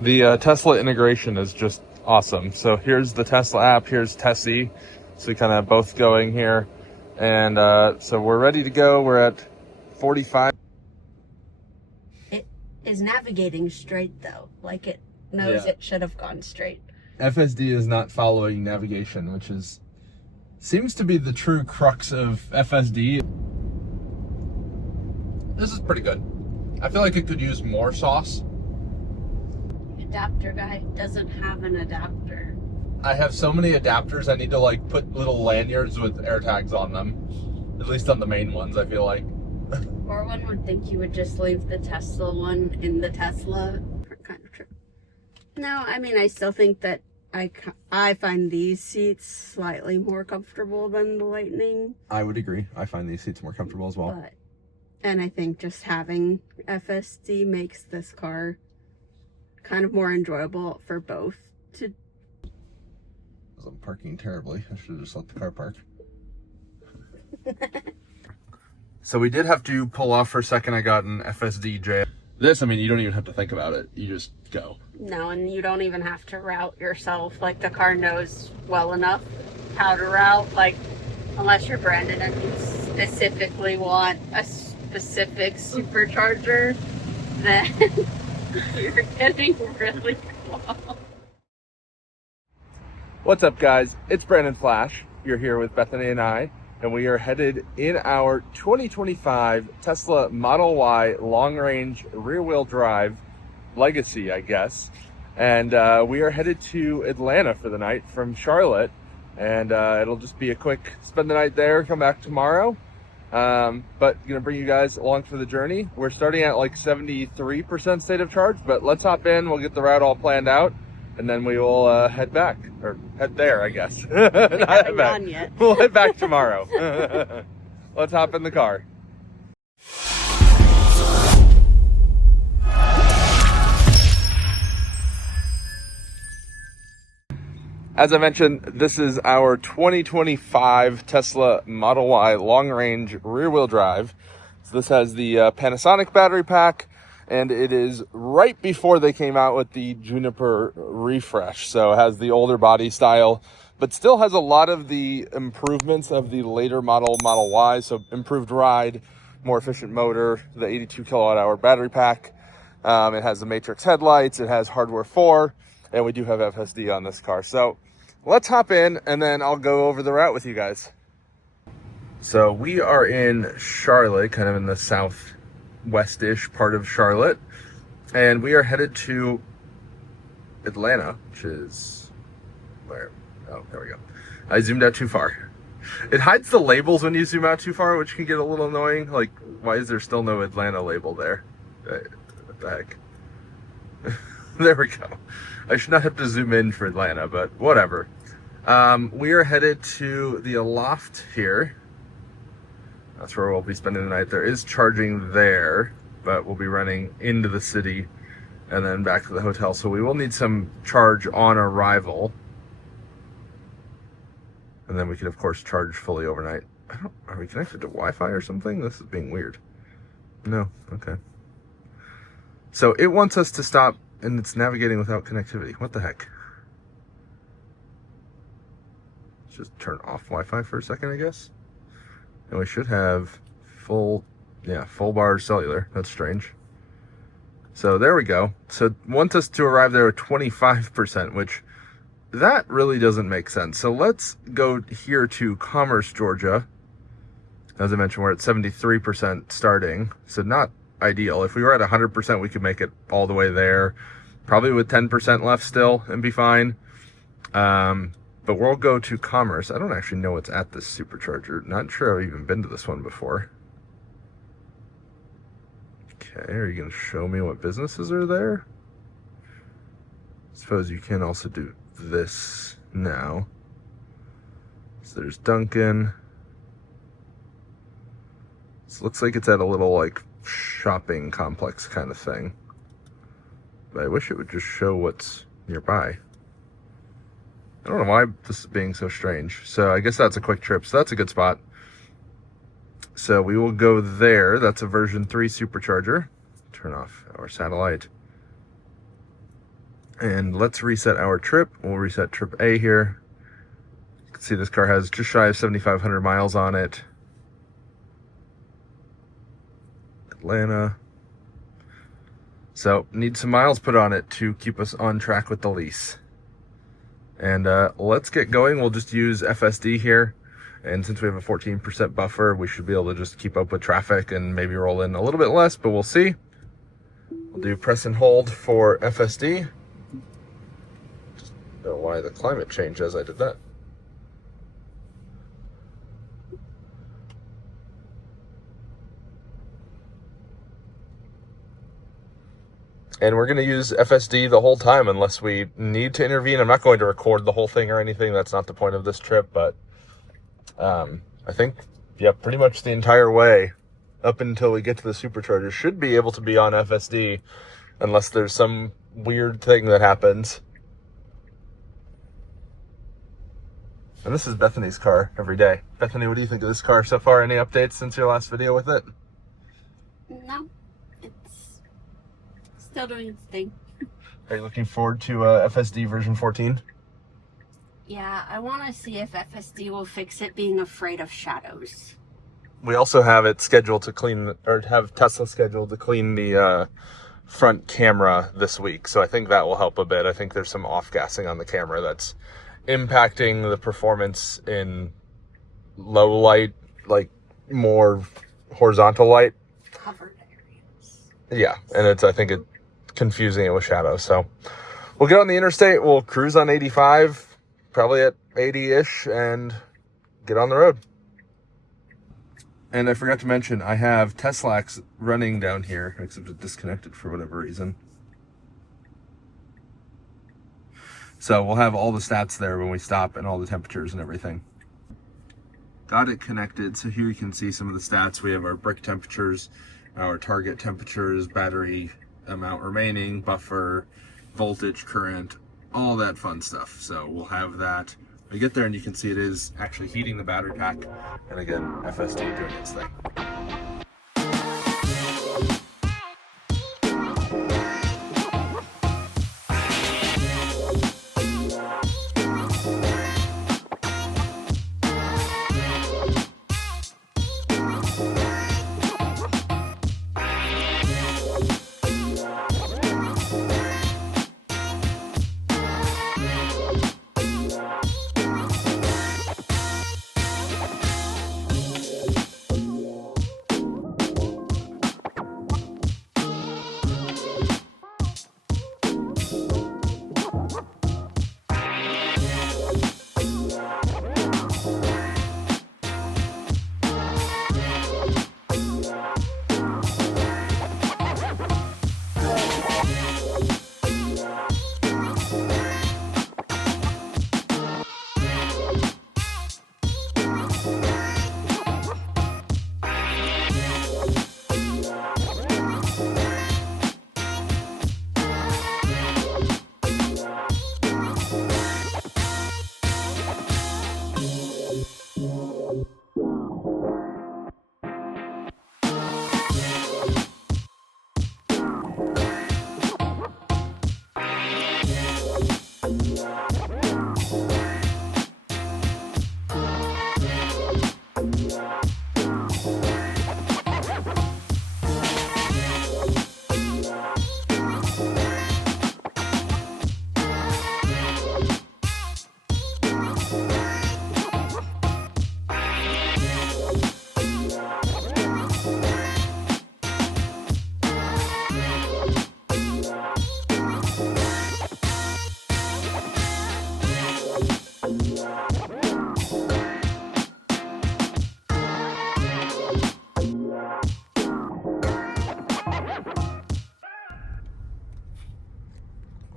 The Tesla integration is just awesome. So here's the Tesla app, here's Tessie. So we kind of both going here. And so we're ready to go. We're at 45. It is navigating straight though. Like it knows it should have gone straight. FSD is not following navigation, which seems to be the true crux of FSD. This is pretty good. I feel like it could use more sauce. Adapter guy doesn't have an adapter. I have so many adapters, I need to like put little lanyards with air tags on them. At least on the main ones, I feel like. Or one would think you would just leave the Tesla one in the Tesla kind of trip. No, I mean, I still think that I find these seats slightly more comfortable than the Lightning. I would agree. I find these seats more comfortable as well. And I think just having FSD makes this car kind of more enjoyable for both. I'm parking terribly. I should have just let the car park. So we did have to pull off for a second. I got an FSD jail. This, I mean, you don't even have to think about it. You just go. No, and you don't even have to route yourself. Like, the car knows well enough how to route. Like, unless you're branded and you specifically want a specific supercharger, then you're getting really close. What's up, guys? It's Brandon Flash. You're here with Bethany and I, and we are headed in our 2025 Tesla Model Y long-range rear-wheel drive legacy, I guess. And we are headed to Atlanta for the night from Charlotte, and it'll just be a quick spend the night there, come back tomorrow. But gonna bring you guys along for the journey. We're starting at like 73% state of charge, but let's hop in. We'll get the route all planned out, and then we will head back, or head there, I guess. Not head back. Yet. We'll head back tomorrow. Let's hop in the car. As I mentioned, this is our 2025 Tesla Model Y long-range rear-wheel drive. So this has the Panasonic battery pack, and it is right before they came out with the Juniper refresh. So it has the older body style, but still has a lot of the improvements of the later Model Y. So improved ride, more efficient motor, the 82 kilowatt hour battery pack. It has the Matrix headlights, it has hardware 4, and we do have FSD on this car. So let's hop in, and then I'll go over the route with you guys. So we are in Charlotte, kind of in the southwest-ish part of Charlotte, and we are headed to Atlanta, which is where? Oh, there we go. I zoomed out too far. It hides the labels when you zoom out too far, which can get a little annoying. Like, why is there still no Atlanta label there? What the heck? There we go. I should not have to zoom in for Atlanta, but whatever. We are headed to the Aloft here. That's where we'll be spending the night. There is charging there, but we'll be running into the city and then back to the hotel. So we will need some charge on arrival. And then we can, of course, charge fully overnight. Are we connected to Wi-Fi or something? This is being weird. No, okay. So it wants us to stop, and it's navigating without connectivity. What the heck? Let's just turn off Wi-Fi for a second, I guess. And we should have full bar cellular. That's strange. So there we go. So it wants us to arrive there at 25%, which that really doesn't make sense. So let's go here to Commerce, Georgia. As I mentioned, we're at 73% starting, so not ideal. If we were at 100%, we could make it all the way there, probably with 10% left still, and be fine. But we'll go to Commerce. I don't actually know what's at this supercharger. Not sure I've even been to this one before. Okay, are you going to show me what businesses are there? I suppose you can also do this now. So there's Dunkin'. This looks like it's at a little like shopping complex kind of thing. But I wish it would just show what's nearby. I don't know why this is being so strange. So I guess that's a quick trip. So that's a good spot. So we will go there. That's a version 3 supercharger. Turn off our satellite. And let's reset our trip. We'll reset trip A here. You can see this car has just shy of 7,500 miles on it. Atlanta. So need some miles put on it to keep us on track with the lease. And let's get going. We'll just use FSD here. And since we have a 14% buffer, we should be able to just keep up with traffic and maybe roll in a little bit less, but we'll see. We'll do press and hold for FSD. Just don't know why the climate changed as I did that. And we're going to use FSD the whole time unless we need to intervene. I'm not going to record the whole thing or anything. That's not the point of this trip, but I think, yeah, pretty much the entire way up until we get to the Supercharger should be able to be on FSD unless there's some weird thing that happens. And this is Bethany's car every day. Bethany, what do you think of this car so far? Any updates since your last video with it? No, it's still doing its thing. Are you looking forward to FSD version 14? Yeah, I want to see if FSD will fix it being afraid of shadows. We also have it scheduled to clean, or have Tesla scheduled to clean the front camera this week. So I think that will help a bit. I think there's some off-gassing on the camera that's impacting the performance in low light, like more horizontal light. Covered areas. Yeah, and I think it's confusing it with shadows. So we'll get on the interstate. We'll cruise on 85. Probably at 80-ish and get on the road. And I forgot to mention, I have Teslax running down here, except it's disconnected for whatever reason. So we'll have all the stats there when we stop and all the temperatures and everything. Got it connected, so here you can see some of the stats. We have our brick temperatures, our target temperatures, battery amount remaining, buffer, voltage, current, all that fun stuff. So we'll have that. We get there and you can see it is actually heating the battery pack. And again, FSD doing its thing.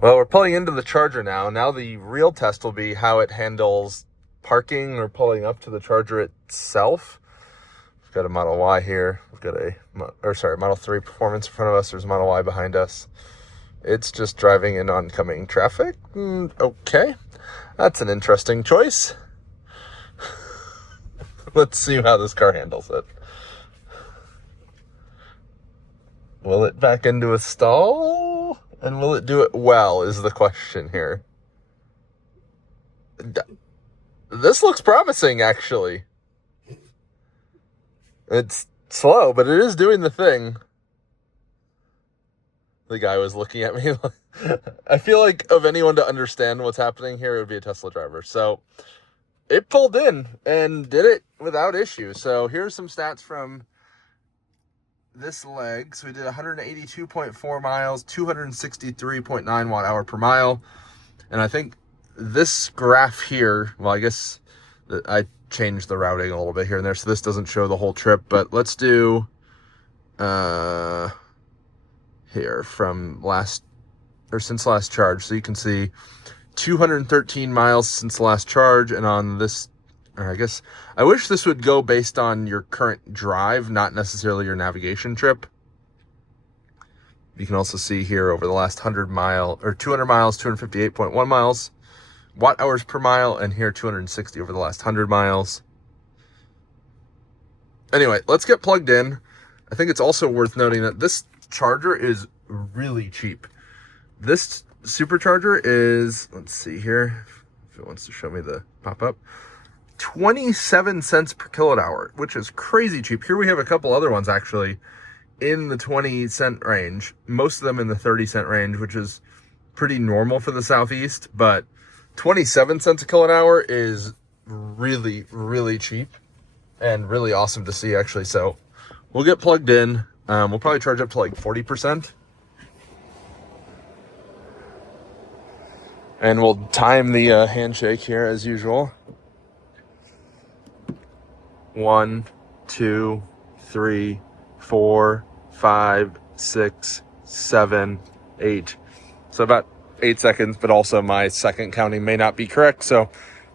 Well, we're pulling into the charger now. Now the real test will be how it handles parking or pulling up to the charger itself. We've got a Model Y here. We've got Model 3 Performance in front of us. There's a Model Y behind us. It's just driving in oncoming traffic. Okay, that's an interesting choice. Let's see how this car handles it. Will it back into a stall? And will it do it well is the question here. This looks promising, actually. It's slow, but it is doing the thing. The guy was looking at me. I feel like of anyone to understand what's happening here, it would be a Tesla driver. So it pulled in and did it without issue. So here's some stats from this leg. So we did 182.4 miles, 263.9 watt hour per mile. And I think this graph here, well, I guess I changed the routing a little bit here and there, so this doesn't show the whole trip, but let's do here from since last charge. So you can see 213 miles since last charge, and on this, or I guess I wish this would go based on your current drive, not necessarily your navigation trip. You can also see here over the last 200 miles, 258.1 miles watt hours per mile, and here 260 over the last 100 miles. Anyway, let's get plugged in. I think it's also worth noting that this charger is really cheap. This Supercharger is, let's see here, if it wants to show me the pop-up, 27 cents per kilowatt hour, which is crazy cheap. Here we have a couple other ones actually in the 20-cent range, most of them in the 30-cent range, which is pretty normal for the Southeast, but 27 cents a kilowatt hour is really, really cheap and really awesome to see, actually. So we'll get plugged in. We'll probably charge up to like 40%. And we'll time the handshake here as usual. 1, 2, 3, 4, 5, 6, 7, 8. So about 8 seconds, but also my second counting may not be correct. So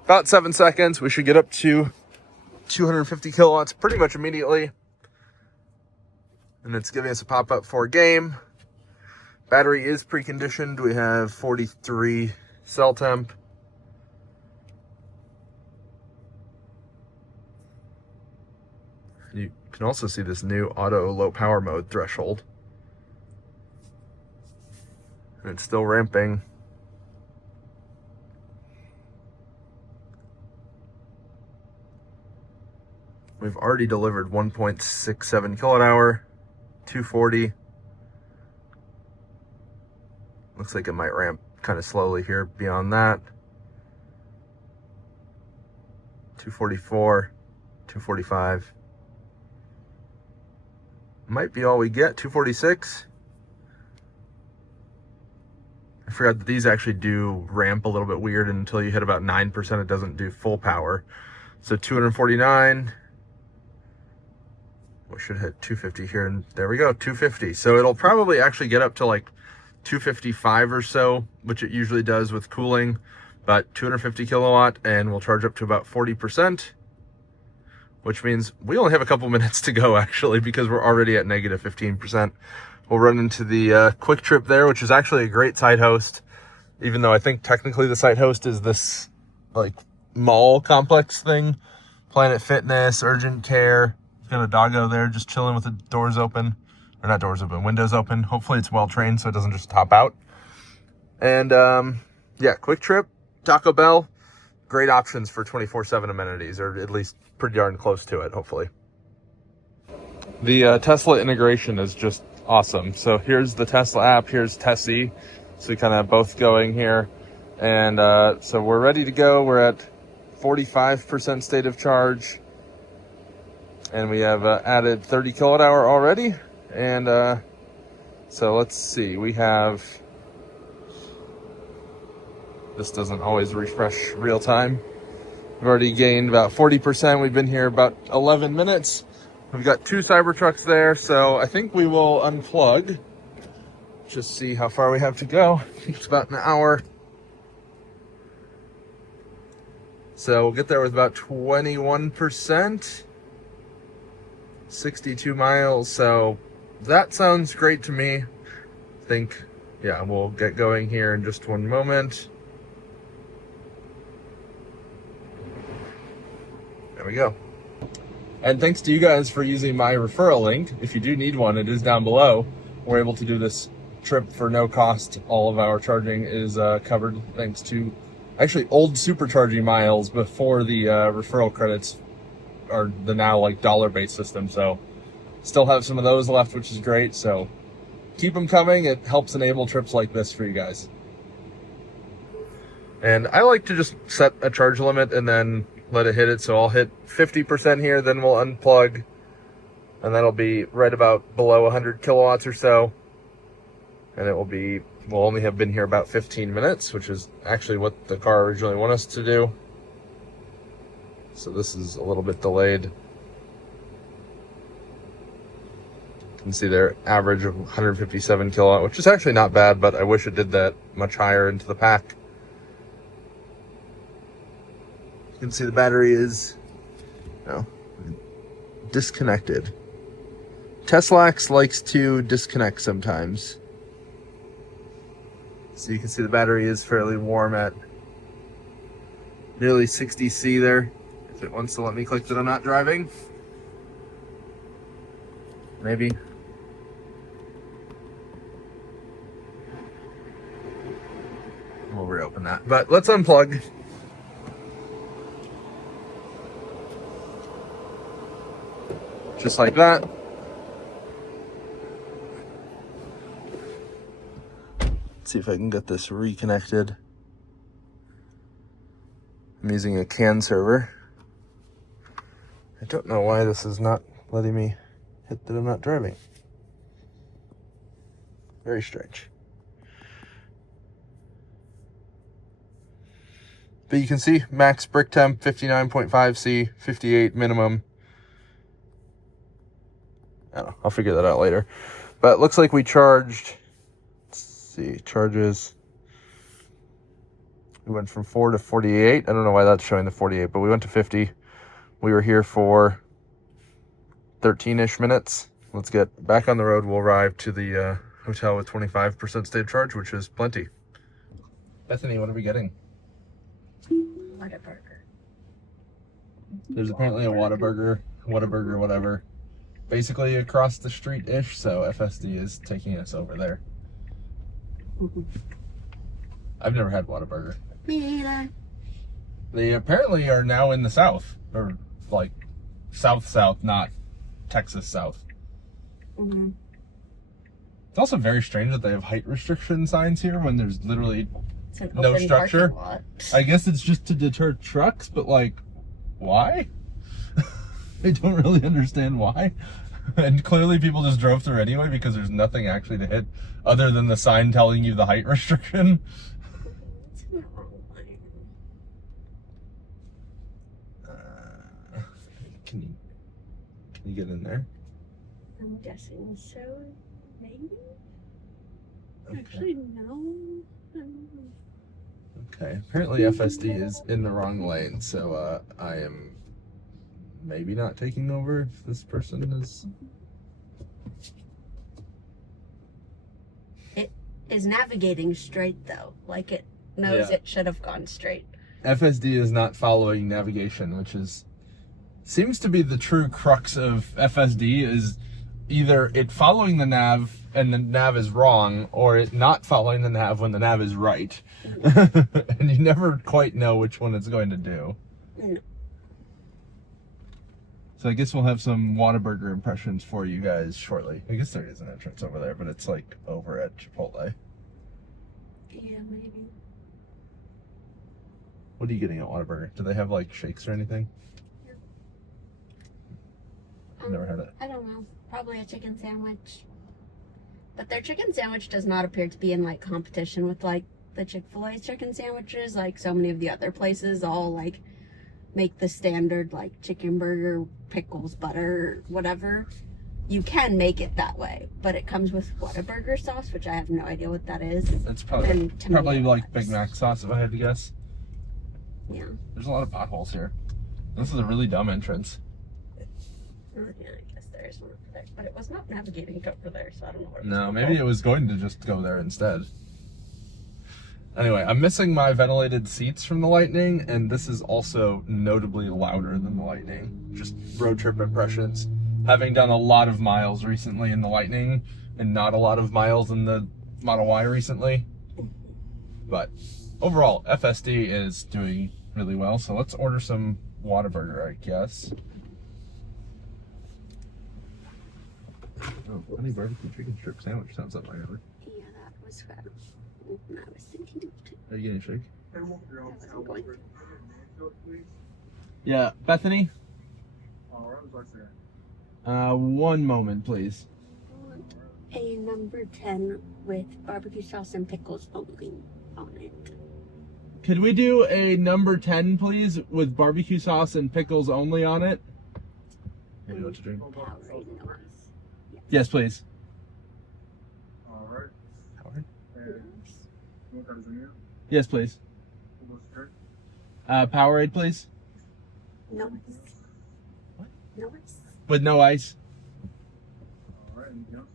about 7 seconds, we should get up to 250 kilowatts pretty much immediately. And it's giving us a pop-up for game. Battery is preconditioned. We have 43 cell temp. You can also see this new auto low power mode threshold. And it's still ramping. We've already delivered 1.67 kilowatt hour, 240. Looks like it might ramp kind of slowly here beyond that. 244, 245. Might be all we get, 246. I forgot that these actually do ramp a little bit weird until you hit about 9%. It doesn't do full power. So 249. We should hit 250 here, and there we go, 250. So it'll probably actually get up to like 255 or so, which it usually does with cooling, but 250 kilowatt, and we'll charge up to about 40%, which means we only have a couple minutes to go actually, because we're already at negative 15%. We'll run into the Quick Trip there, which is actually a great site host, even though I think technically the site host is this like mall complex thing. Planet Fitness, Urgent Care. Got a doggo there just chilling with the doors open, or not doors open, windows open. Hopefully it's well trained so it doesn't just top out. And yeah, Quick Trip, Taco Bell, great options for 24/7 amenities, or at least pretty darn close to it, hopefully. The Tesla integration is just awesome. So here's the Tesla app, here's Tessie. So we kind of both going here. And so we're ready to go. We're at 45% state of charge. And we have added 30 kilowatt hour already. And so let's see, we have, this doesn't always refresh real time. We've already gained about 40%. We've been here about 11 minutes. We've got 2 Cybertrucks there. So I think we will unplug, just see how far we have to go. It's about an hour. So we'll get there with about 21%. 62 miles, so that sounds great to me. I think, yeah, we'll get going here in just one moment. There we go. And thanks to you guys for using my referral link. If you do need one, it is down below. We're able to do this trip for no cost. All of our charging is covered thanks to actually old supercharging miles before the referral credits are the now like dollar-based system. So still have some of those left, which is great. So keep them coming. It helps enable trips like this for you guys. And I like to just set a charge limit and then let it hit it. So I'll hit 50% here, then we'll unplug, and that'll be right about below 100 kilowatts or so. And it will be, we'll only have been here about 15 minutes, which is actually what the car originally wanted us to do. So this is a little bit delayed. You can see their average of 157 kilowatt, which is actually not bad, but I wish it did that much higher into the pack. You can see the battery is disconnected. Teslax likes to disconnect sometimes. So you can see the battery is fairly warm at nearly 60 C there. If it wants to let me click that I'm not driving. Maybe. We'll reopen that. But let's unplug. Just like that. Let's see if I can get this reconnected. I'm using a CAN server. I don't know why this is not letting me hit that I'm not driving. Very strange. But you can see max brick temp 59.5 C, 58 minimum. I don't know, I'll figure that out later. But it looks like we charged, let's see, charges. We went from 4 to 48. I don't know why that's showing the 48, but we went to 50. We were here for 13-ish minutes. Let's get back on the road. We'll arrive to the hotel with 25% state of charge, which is plenty. Bethany, what are we getting? Whataburger. There's apparently a Whataburger, whatever. Basically across the street-ish, so FSD is taking us over there. Mm-hmm. I've never had Whataburger. Me neither. They apparently are now in the south, or like south, not Texas south. Mm-hmm. It's also very strange that they have height restriction signs here when there's literally no open structure. parking lot. I guess it's just to deter trucks, but like, why? I don't really understand why. And clearly people just drove through anyway because there's nothing actually to hit other than the sign telling you the height restriction. It's in the wrong lane. Can you get in there? I'm guessing so. Maybe? Okay. Actually, no. I don't know. Okay, apparently FSD is in the wrong lane, so I am maybe not taking over if this person is... It is navigating straight though. Like it knows Yeah. it should have gone straight. FSD is not following navigation, which seems to be the true crux of FSD, is either it following the nav and the nav is wrong, or it not following the nav when the nav is right. And you never quite know which one it's going to do. No. So I guess we'll have some Whataburger impressions for you guys shortly. I guess there is an entrance over there, but it's like over at Chipotle. Yeah, maybe. What are you getting at Whataburger? Do they have like shakes or anything? I've never had it. I don't know. Probably a chicken sandwich. But their chicken sandwich does not appear to be in like competition with like the Chick-fil-A chicken sandwiches. Like so many of the other places all like make the standard like chicken burger, pickles, butter, whatever. You can make it that way, but it comes with Whataburger sauce, which I have no idea what that is. It's probably like Big Mac sauce, if I had to guess. Yeah. There's a lot of potholes here. This is a really dumb entrance. Oh, yeah, I guess there is one over there, but it was not navigating over there, so I don't know where. No, maybe it was going to just go there instead. Anyway, I'm missing my ventilated seats from the Lightning, and this is also notably louder than the Lightning. Just road trip impressions. Having done a lot of miles recently in the Lightning, and not a lot of miles in the Model Y recently. But overall, FSD is doing really well. So let's order some Whataburger, I guess. Oh, honey barbecue chicken strip sandwich sounds up my alley. Yeah, that was what I was thinking of too. Are you getting a shake? I wasn't going to. Yeah, Bethany? One moment, please. I want a number 10 with barbecue sauce and pickles only on it. Could we do a number 10, please, with barbecue sauce and pickles only on it? Maybe what to drink? Powerade noise. Yes, please. Alright. Howard? And Yes, please. Powerade, please. Noise. What? Noise. With no ice. Alright, anything else?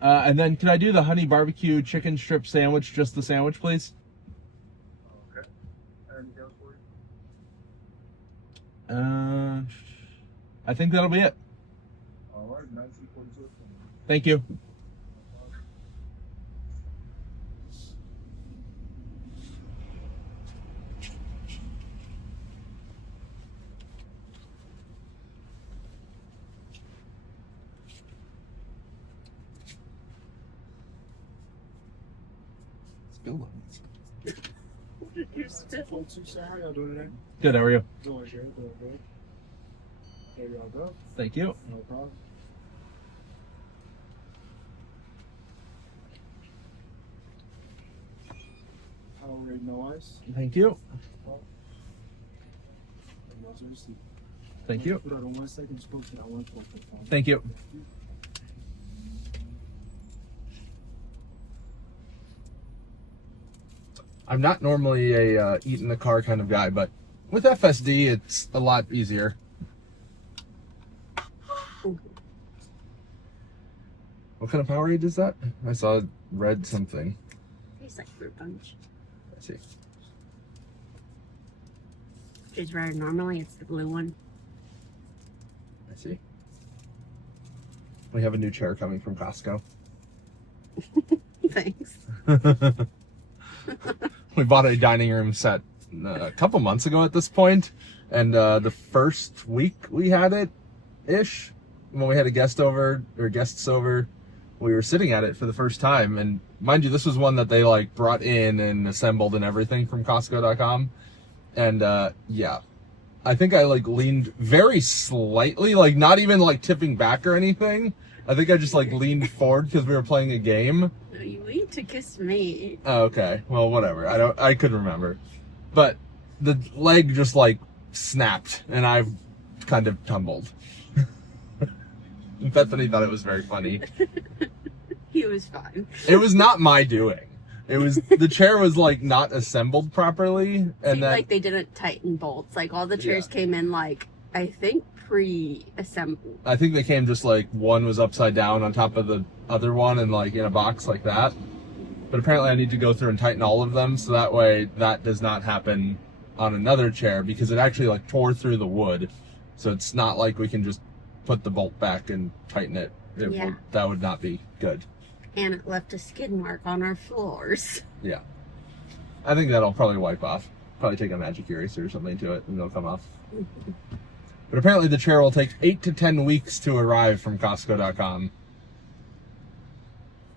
And then could I do the honey barbecue chicken strip sandwich, just the sandwich, please? Okay. Anything else for you? I think that'll be it. Alright, 1942. Thank you. Spill on You're still. Sorry, I'll do it again. Good, how are you? Doing good, doing good. There you go. Thank you. No problem. Powerade, no ice. Thank you. No seriously. Thank you. Put out on 1 second, spoke to that one for Thank you. I'm not normally a eat in the car kind of guy, but with FSD, it's a lot easier. What kind of Powerade is that? I saw red something. Tastes like fruit punch. I see. Which is rare. Normally it's the blue one. I see. We have a new chair coming from Costco. Thanks. We bought a dining room set a couple months ago at this point, and the first week we had it ish, when we had a guests over, we were sitting at it for the first time. And mind you, this was one that they like brought in and assembled and everything from Costco.com. And yeah, I think I like leaned very slightly, like not even like tipping back or anything. I think I just like leaned forward because we were playing a game. No, you need to kiss me. Oh, okay. Well, whatever. I couldn't remember. But the leg just like snapped and I kind of tumbled. Bethany thought it was very funny. He was fine. It was not my doing. It was, the chair was like not assembled properly. And Seemed then, like they didn't tighten bolts. Like all the chairs came in like, I think pre-assembled. I think they came just like one was upside down on top of the other one and like in a box like that. But apparently I need to go through and tighten all of them so that way that does not happen on another chair, because it actually like tore through the wood. So it's not like we can just put the bolt back and tighten it. That would not be good. And it left a skid mark on our floors. Yeah. I think that'll probably wipe off. Probably take a magic eraser or something to it and it'll come off. But apparently the chair will take 8 to 10 weeks to arrive from Costco.com.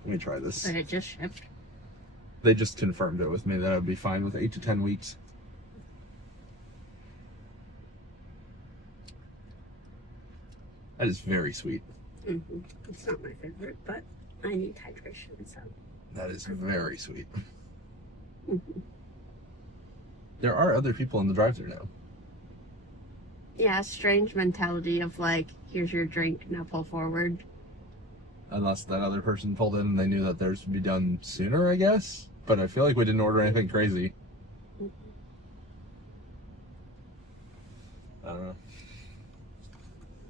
Let me try this. But it just shipped. They just confirmed it with me that I would be fine with 8 to 10 weeks. That is very sweet. Mm-hmm. It's not my favorite, but I need hydration, so. That is very sweet. Mm-hmm. There are other people in the drive-thru now. Yeah, strange mentality of like, here's your drink, now pull forward. Unless that other person pulled in and they knew that theirs would be done sooner, I guess. But I feel like we didn't order anything crazy. Mm-hmm. I don't know.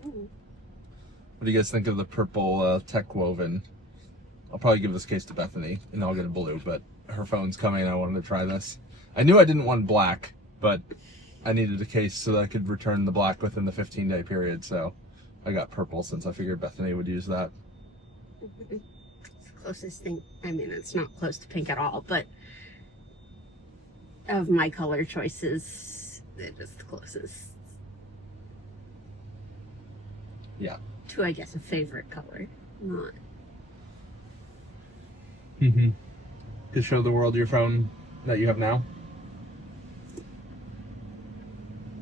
Mm-hmm. What do you guys think of the purple tech woven? I'll probably give this case to Bethany and I'll get a blue, but her phone's coming and I wanted to try this. I knew I didn't want black, but I needed a case so that I could return the black within the 15-day period, so I got purple since I figured Bethany would use that. It's closest thing. I mean, it's not close to pink at all, but of my color choices, it is the closest. Yeah. To, I guess, a favorite color. Not. Mm-hmm. To show the world your phone that you have now.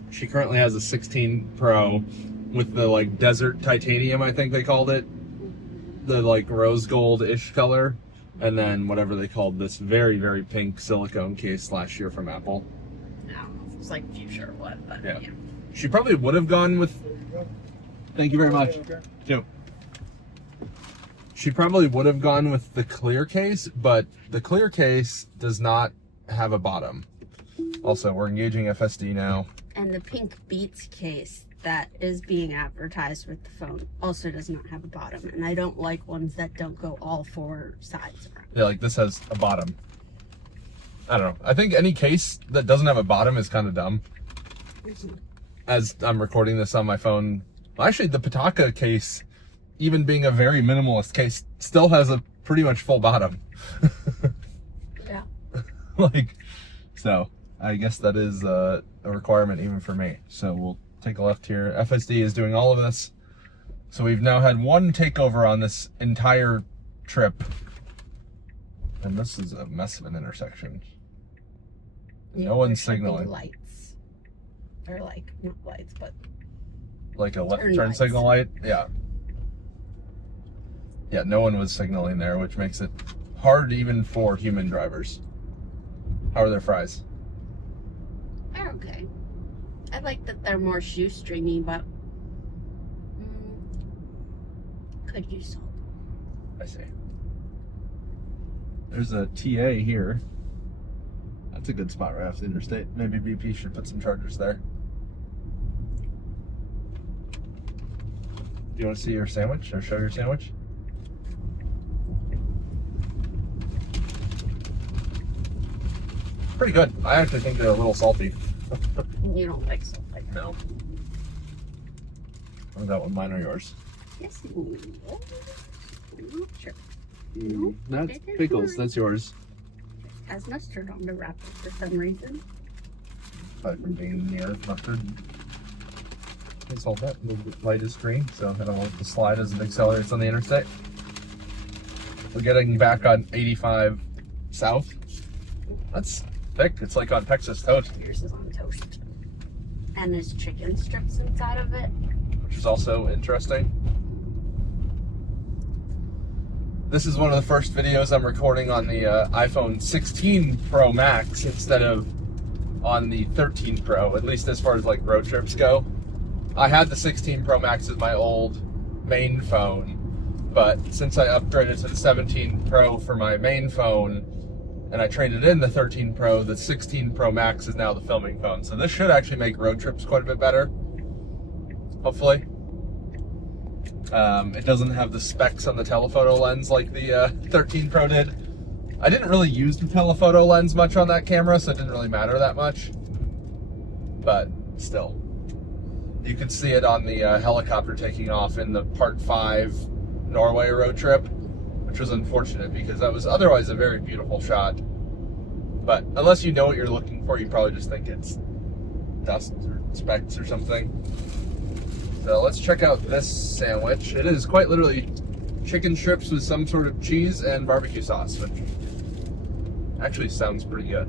She currently has a 16 Pro with the like desert titanium, I think they called it. The like rose gold-ish color. And then whatever they called this very, very pink silicone case last year from Apple. I don't know if it was like fuchsia or what, but Yeah. yeah. She probably would have gone with... Thank you very much. Too. She probably would have gone with the clear case, but the clear case does not have a bottom. Also, we're engaging FSD now. And the pink Beats case that is being advertised with the phone also does not have a bottom. And I don't like ones that don't go all four sides around. Yeah, like this has a bottom. I don't know. I think any case that doesn't have a bottom is kind of dumb. As I'm recording this on my phone. Well, actually, the Pitaka case, even being a very minimalist case, still has a pretty much full bottom. Yeah. Like, so I guess that is a requirement even for me. So we'll take a left here. FSD is doing all of this. So we've now had one takeover on this entire trip. And this is a mess of an intersection. Yeah, No one's there should be signaling. lights. Or like, not lights, but Like a left Turn turn lights. signal light? Yeah. Yeah, no one was signaling there, which makes it hard even for human drivers. How are their fries? they're okay. I like that they're more shoestringy, but could use salt. I see. There's a TA here. That's a good spot right off the interstate. Maybe BP should put some chargers there. Do you want to see your sandwich or show your sandwich? Pretty good. I actually think they're a little salty. You don't like salt like that. No. Or that one, mine or yours? Yes, you will. Sure. That's pickles. That's yours. Has mustard on the wrapper for some reason. Probably from being near mustard. Let's hold that. The light is green, so I don't want the slide as it accelerates on the interstate. We're getting back on 85 south. That's thick. It's like on Texas toast, Yours is on toast. And there's chicken strips inside of it. which is also interesting. This is one of the first videos I'm recording on the iPhone 16 Pro Max instead of on the 13 Pro, at least as far as like road trips go. I had the 16 Pro Max as my old main phone, but since I upgraded to the 17 Pro for my main phone and I traded in the 13 Pro, the 16 Pro Max is now the filming phone. So this should actually make road trips quite a bit better, hopefully. It doesn't have the specs on the telephoto lens like the 13 Pro did. I didn't really use the telephoto lens much on that camera, so it didn't really matter that much. But still, you could see it on the helicopter taking off in the Part 5 Norway road trip, which was unfortunate because that was otherwise a very beautiful shot. But unless you know what you're looking for, you probably just think it's dust or specks or something. So let's check out this sandwich. It is quite literally chicken strips with some sort of cheese and barbecue sauce, which actually sounds pretty good.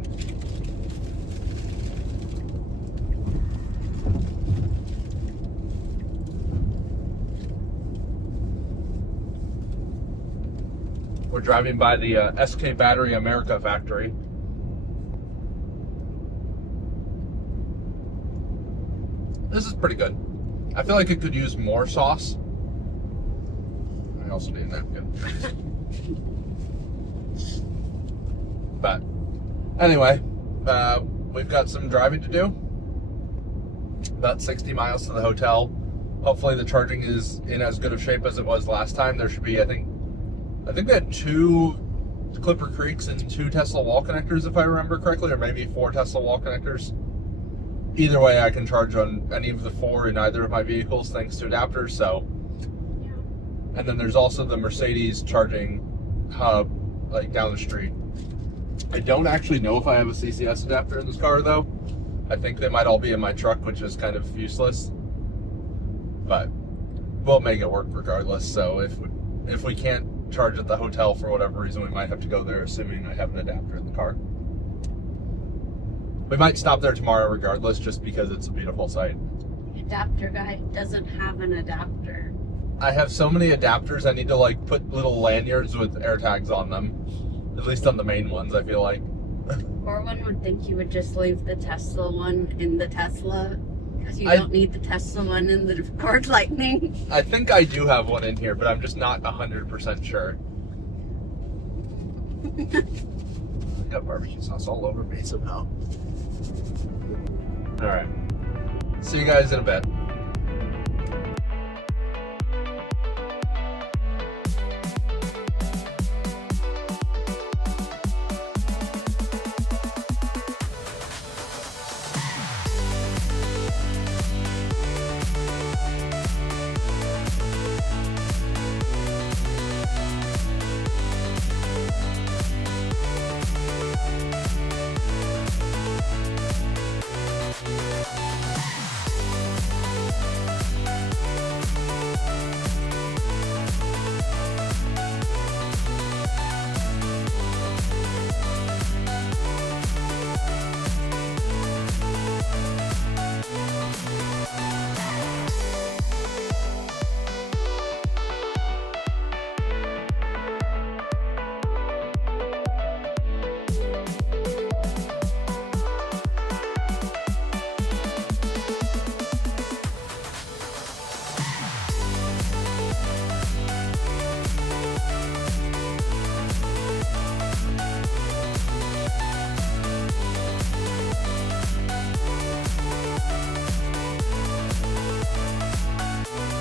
We're driving by the SK Battery America factory. This is pretty good. I feel like it could use more sauce. I also need a napkin. But anyway, we've got some driving to do. About 60 miles to the hotel. Hopefully the charging is in as good of shape as it was last time. There should be, I think we had 2 Clipper Creeks and 2 Tesla wall connectors, if I remember correctly, or maybe 4 Tesla wall connectors. Either way, I can charge on any of the 4 in either of my vehicles thanks to adapters. So, and then there's also the Mercedes charging hub, like down the street. I don't actually know if I have a CCS adapter in this car though. I think they might all be in my truck, which is kind of useless. But we'll make it work regardless. So if we can't charge at the hotel for whatever reason, we might have to go there, assuming I have an adapter in the car. We might stop there tomorrow regardless, just because it's a beautiful site. The adapter guy doesn't have an adapter. I have so many adapters, I need to like put little lanyards with air tags on them. At least on the main ones, I feel like. Or one would think you would just leave the Tesla one in the Tesla, because you don't need the Tesla one in the Cord Lightning. I think I do have one in here, but I'm just not 100% sure. I got barbecue sauce all over me somehow. Alright. See you guys in a bit.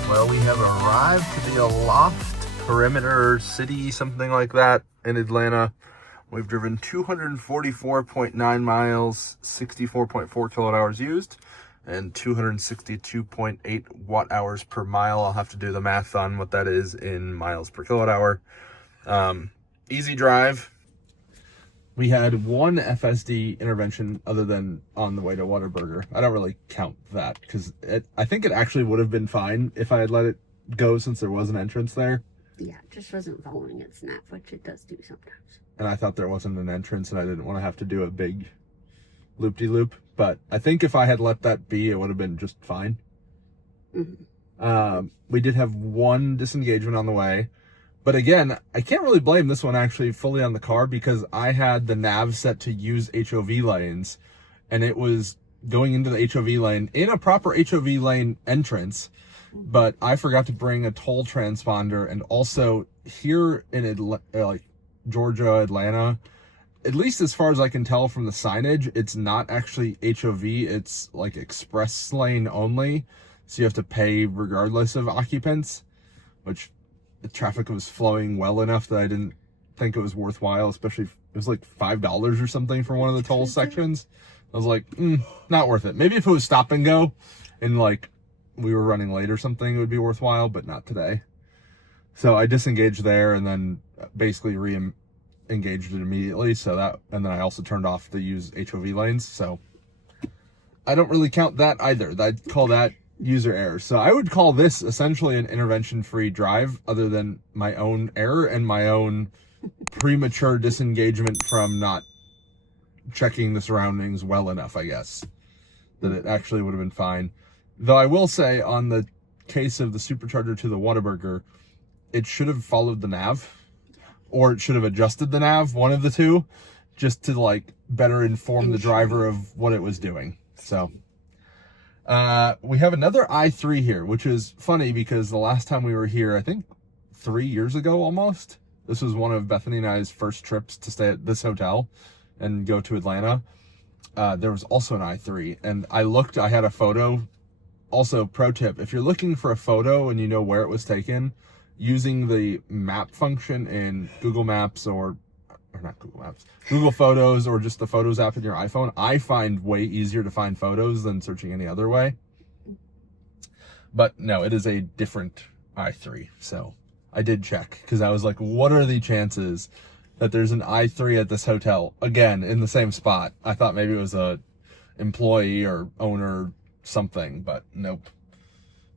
Well, we have arrived to the Aloft Perimeter City, something like that, in Atlanta. We've driven 244.9 miles, 64.4 kilowatt hours used, and 262.8 watt hours per mile. I'll have to do the math on what that is in miles per kilowatt hour. Easy drive. We had one FSD intervention other than on the way to Whataburger. I don't really count that because I think it actually would have been fine if I had let it go since there was an entrance there. Yeah, it just wasn't following its nav, which it does do sometimes. And I thought there wasn't an entrance and I didn't want to have to do a big loop-de-loop. But I think if I had let that be, it would have been just fine. Mm-hmm. We did have one disengagement on the way. But again, I can't really blame this one actually fully on the car because I had the nav set to use HOV lanes and it was going into the HOV lane in a proper HOV lane entrance, but I forgot to bring a toll transponder. And also here in Georgia, Atlanta, at least as far as I can tell from the signage, it's not actually HOV, it's like express lane only. So you have to pay regardless of occupants, which the traffic was flowing well enough that I didn't think it was worthwhile, especially if it was like $5 or something for one of the toll sections. I was like, not worth it. Maybe if it was stop and go and like we were running late or something, it would be worthwhile, but not today. So I disengaged there and then basically re-engaged it immediately. So that, and then I also turned off the use HOV lanes. So I don't really count that either. I'd call that user error. So I would call this essentially an intervention-free drive other than my own error and my own premature disengagement from not checking the surroundings well enough, I guess, that it actually would have been fine. Though I will say on the case of the Supercharger to the Whataburger, it should have followed the nav or it should have adjusted the nav, one of the two, just to like better inform the driver of what it was doing. So we have another i3 here, which is funny because the last time we were here, I think 3 years ago almost, this was one of Bethany and I's first trips to stay at this hotel and go to Atlanta. There was also an i3 and I had a photo. Also, pro tip, if you're looking for a photo and you know where it was taken, using the map function in Google Maps or not Google Maps, Google Photos, or just the Photos app in your iPhone, I find way easier to find photos than searching any other way. But no, it is a different i3. So I did check because I was like, what are the chances that there's an i3 at this hotel again in the same spot? I thought maybe it was a employee or owner something, but nope.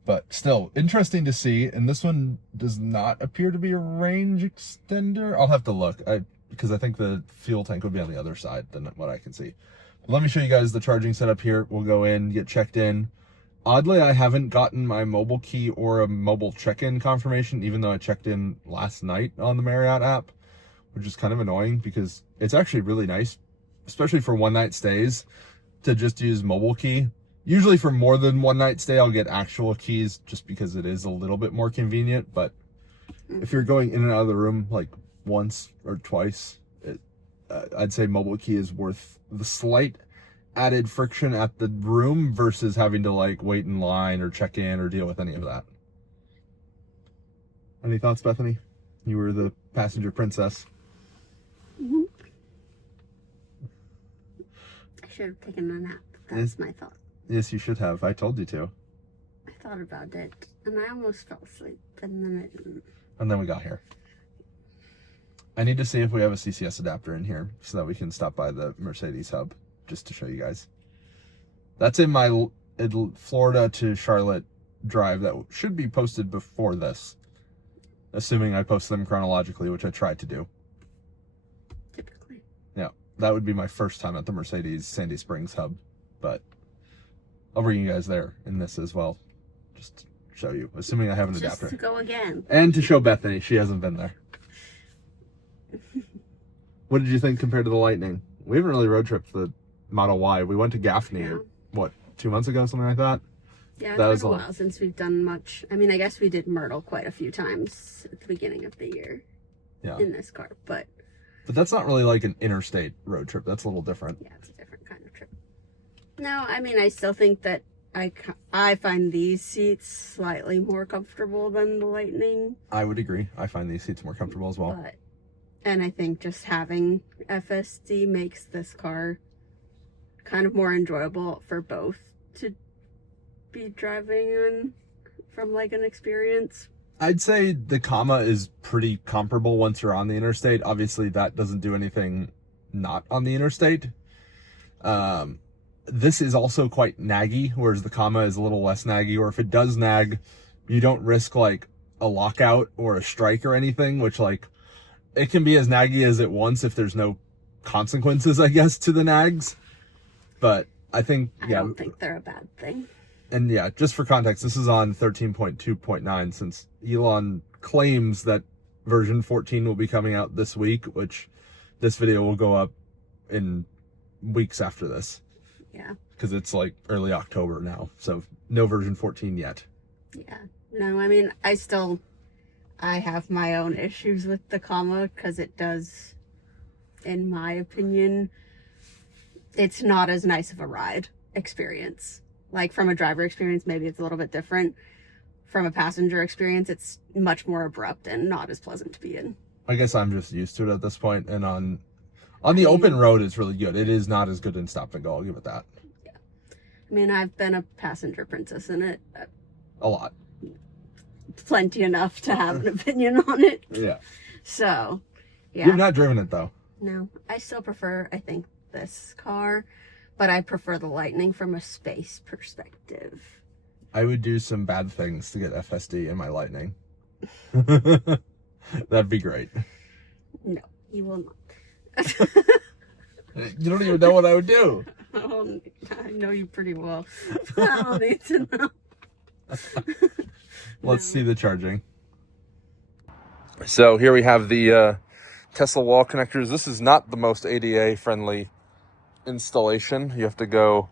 But still interesting to see. And this one does not appear to be a range extender. I'll have to look because I think the fuel tank would be on the other side than what I can see. But let me show you guys the charging setup here. We'll go in, get checked in. Oddly, I haven't gotten my mobile key or a mobile check-in confirmation, even though I checked in last night on the Marriott app, which is kind of annoying because it's actually really nice, especially for one-night stays, to just use mobile key. Usually for more than one night stay, I'll get actual keys just because it is a little bit more convenient. But if you're going in and out of the room like once or twice, I'd say mobile key is worth the slight added friction at the room versus having to like wait in line or check in or deal with any of that. Any thoughts, Bethany? You were the passenger princess. Mm-hmm. I should have taken a nap. That's my thought. Yes, you should have. I told you to. I thought about it, and I almost fell asleep, and then I didn't. And then we got here. I need to see if we have a CCS adapter in here so that we can stop by the Mercedes hub just to show you guys. That's in my Florida to Charlotte drive that should be posted before this, assuming I post them chronologically, which I tried to do. Typically. Yeah, that would be my first time at the Mercedes Sandy Springs hub, but I'll bring you guys there in this as well, just to show you, assuming I have an adapter. Just to go again. And to show Bethany, she hasn't been there. What did you think compared to the Lightning? We haven't really road tripped the Model Y. We went to Gaffney, what, 2 months ago, something like that? Yeah, it's been a while since we've done much. I mean, I guess we did Myrtle quite a few times at the beginning of the year in this car, but that's not really like an interstate road trip. That's a little different. Yeah, it's a different kind of trip. No, I mean, I still think that I find these seats slightly more comfortable than the Lightning. I would agree. I find these seats more comfortable as well. And I think just having FSD makes this car kind of more enjoyable for both to be driving in from like an experience. I'd say the Comma is pretty comparable once you're on the interstate. Obviously, that doesn't do anything not on the interstate. This is also quite naggy, whereas the Comma is a little less naggy, or if it does nag, you don't risk like a lockout or a strike or anything, which like it can be as naggy as it wants if there's no consequences, I guess, to the nags. But I think, I don't think they're a bad thing. And yeah, just for context, this is on 13.2.9 since Elon claims that version 14 will be coming out this week, which this video will go up in weeks after this. Yeah. Because it's like early October now, so no version 14 yet. Yeah. No, I mean, I have my own issues with the Comma because it does, in my opinion, it's not as nice of a ride experience. Like from a driver experience, maybe it's a little bit different. From a passenger experience, it's much more abrupt and not as pleasant to be in. I guess I'm just used to it at this point, and on the open road, it's really good. It is not as good in stop and go, I'll give it that. Yeah. I mean, I've been a passenger princess in it. A lot. Plenty enough to have an opinion on it. Yeah. So, yeah. You've not driven it, though. No. I still prefer, I think, this car, but I prefer the Lightning from a space perspective. I would do some bad things to get FSD in my Lightning. That'd be great. No, you will not. You don't even know what I would do. I know you pretty well. I don't need to know. Let's see the charging. So here we have the Tesla wall connectors. This is not the most ADA friendly installation. You have to go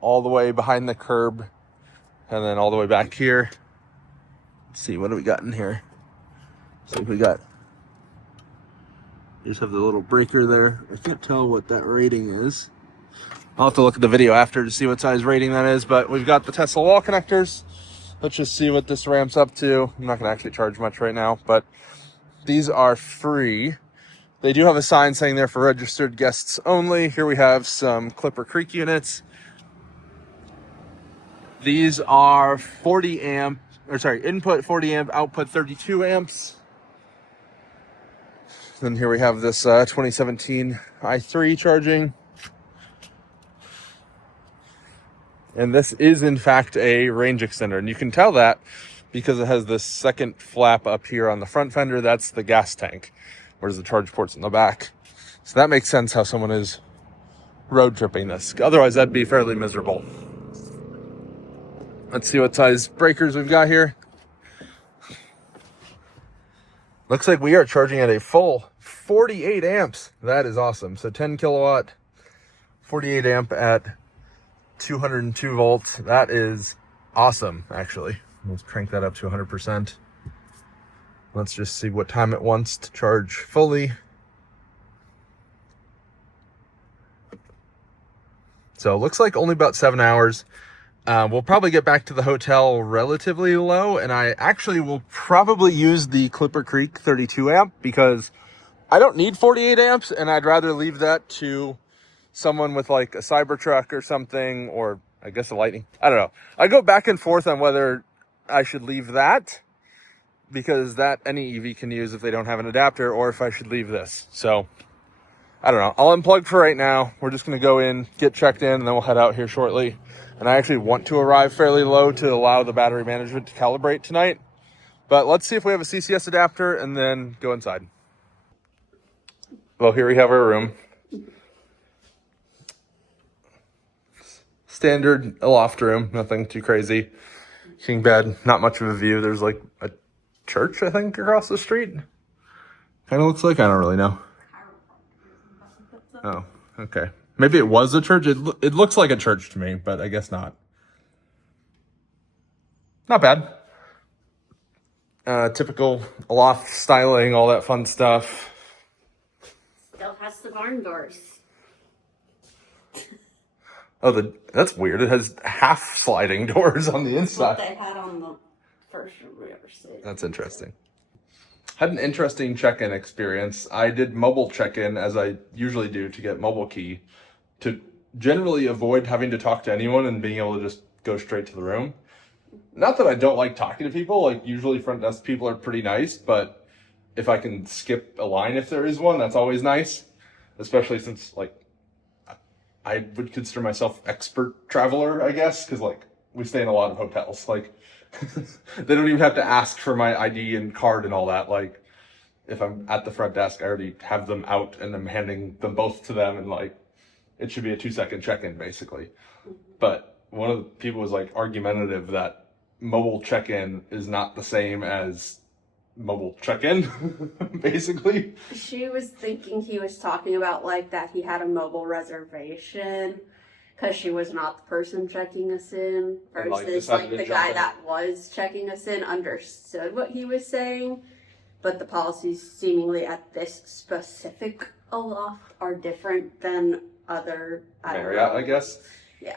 all the way behind the curb and then all the way back here. Let's see, what do we got in here? Looks like we got, you just have the little breaker there. I can't tell what that rating is. I'll have to look at the video after to see what size rating that is, but we've got the Tesla wall connectors. Let's just see what this ramps up to. I'm not gonna actually charge much right now, but these are free. They do have a sign saying they're for registered guests only. Here we have some Clipper Creek units. These are 40 amp or sorry, input 40 amp, output 32 amps. Then here we have this 2017 i3 charging. And this is in fact a range extender. And you can tell that because it has this second flap up here on the front fender. That's the gas tank, whereas the charge port's in the back. So that makes sense how someone is road tripping this. Otherwise, that'd be fairly miserable. Let's see what size breakers we've got here. Looks like we are charging at a full 48 amps. That is awesome. So 10 kilowatt, 48 amp at 202 volts. That is awesome, actually. Let's crank that up to 100%. Let's just see what time it wants to charge fully. So it looks like only about 7 hours. We'll probably get back to the hotel relatively low, and I actually will probably use the Clipper Creek 32 amp because I don't need 48 amps, and I'd rather leave that to someone with like a Cybertruck or something, or I guess a Lightning. I don't know. I go back and forth on whether I should leave that, because that any EV can use if they don't have an adapter, or if I should leave this. So I don't know. I'll unplug for right now. We're just going to go in, get checked in, and then we'll head out here shortly. And I actually want to arrive fairly low to allow the battery management to calibrate tonight. But let's see if we have a CCS adapter and then go inside. Well, here we have our room. Standard loft room, nothing too crazy. King bed, not much of a view. There's like a church, I think, across the street. Kind of looks like, I don't really know. Oh, okay. Maybe it was a church. It looks like a church to me, but I guess not. Not bad. Typical loft styling, all that fun stuff. Still has the barn doors. Oh, that's weird. It has half sliding doors on the inside. What they had on the first Mercedes. That's interesting. Had an interesting check-in experience. I did mobile check-in, as I usually do, to get mobile key, to generally avoid having to talk to anyone and being able to just go straight to the room. Not that I don't like talking to people. Like, usually front desk people are pretty nice, but if I can skip a line if there is one, that's always nice. Especially since, like, I would consider myself expert traveler, I guess, because, like, we stay in a lot of hotels. Like, they don't even have to ask for my ID and card and all that. Like, if I'm at the front desk, I already have them out and I'm handing them both to them, and, like, it should be a 2-second check-in, basically. But one of the people was, like, argumentative that mobile check-in is not the same as mobile check-in, basically. She was thinking he was talking about, like, that he had a mobile reservation because she was not the person checking us in, versus like the guy that was checking us in understood what he was saying, but the policies seemingly at this specific loft are different than other Marriott, I guess. Yeah,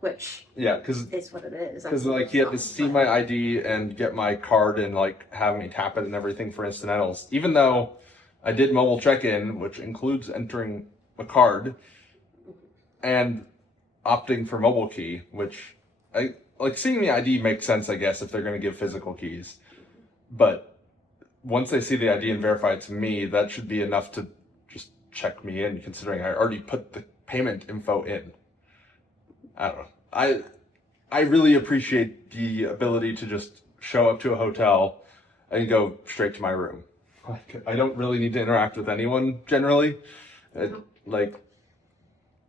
which is what it is. Because like he had to see my ID and get my card and like have me tap it and everything for incidentals. Even though I did mobile check-in, which includes entering a card and opting for mobile key, which I like. Seeing the ID makes sense, I guess, if they're going to give physical keys. But once they see the ID and verify it to me, that should be enough to just check me in, considering I already put the payment info in. I don't know. I really appreciate the ability to just show up to a hotel and go straight to my room. Like, I don't really need to interact with anyone generally. Like,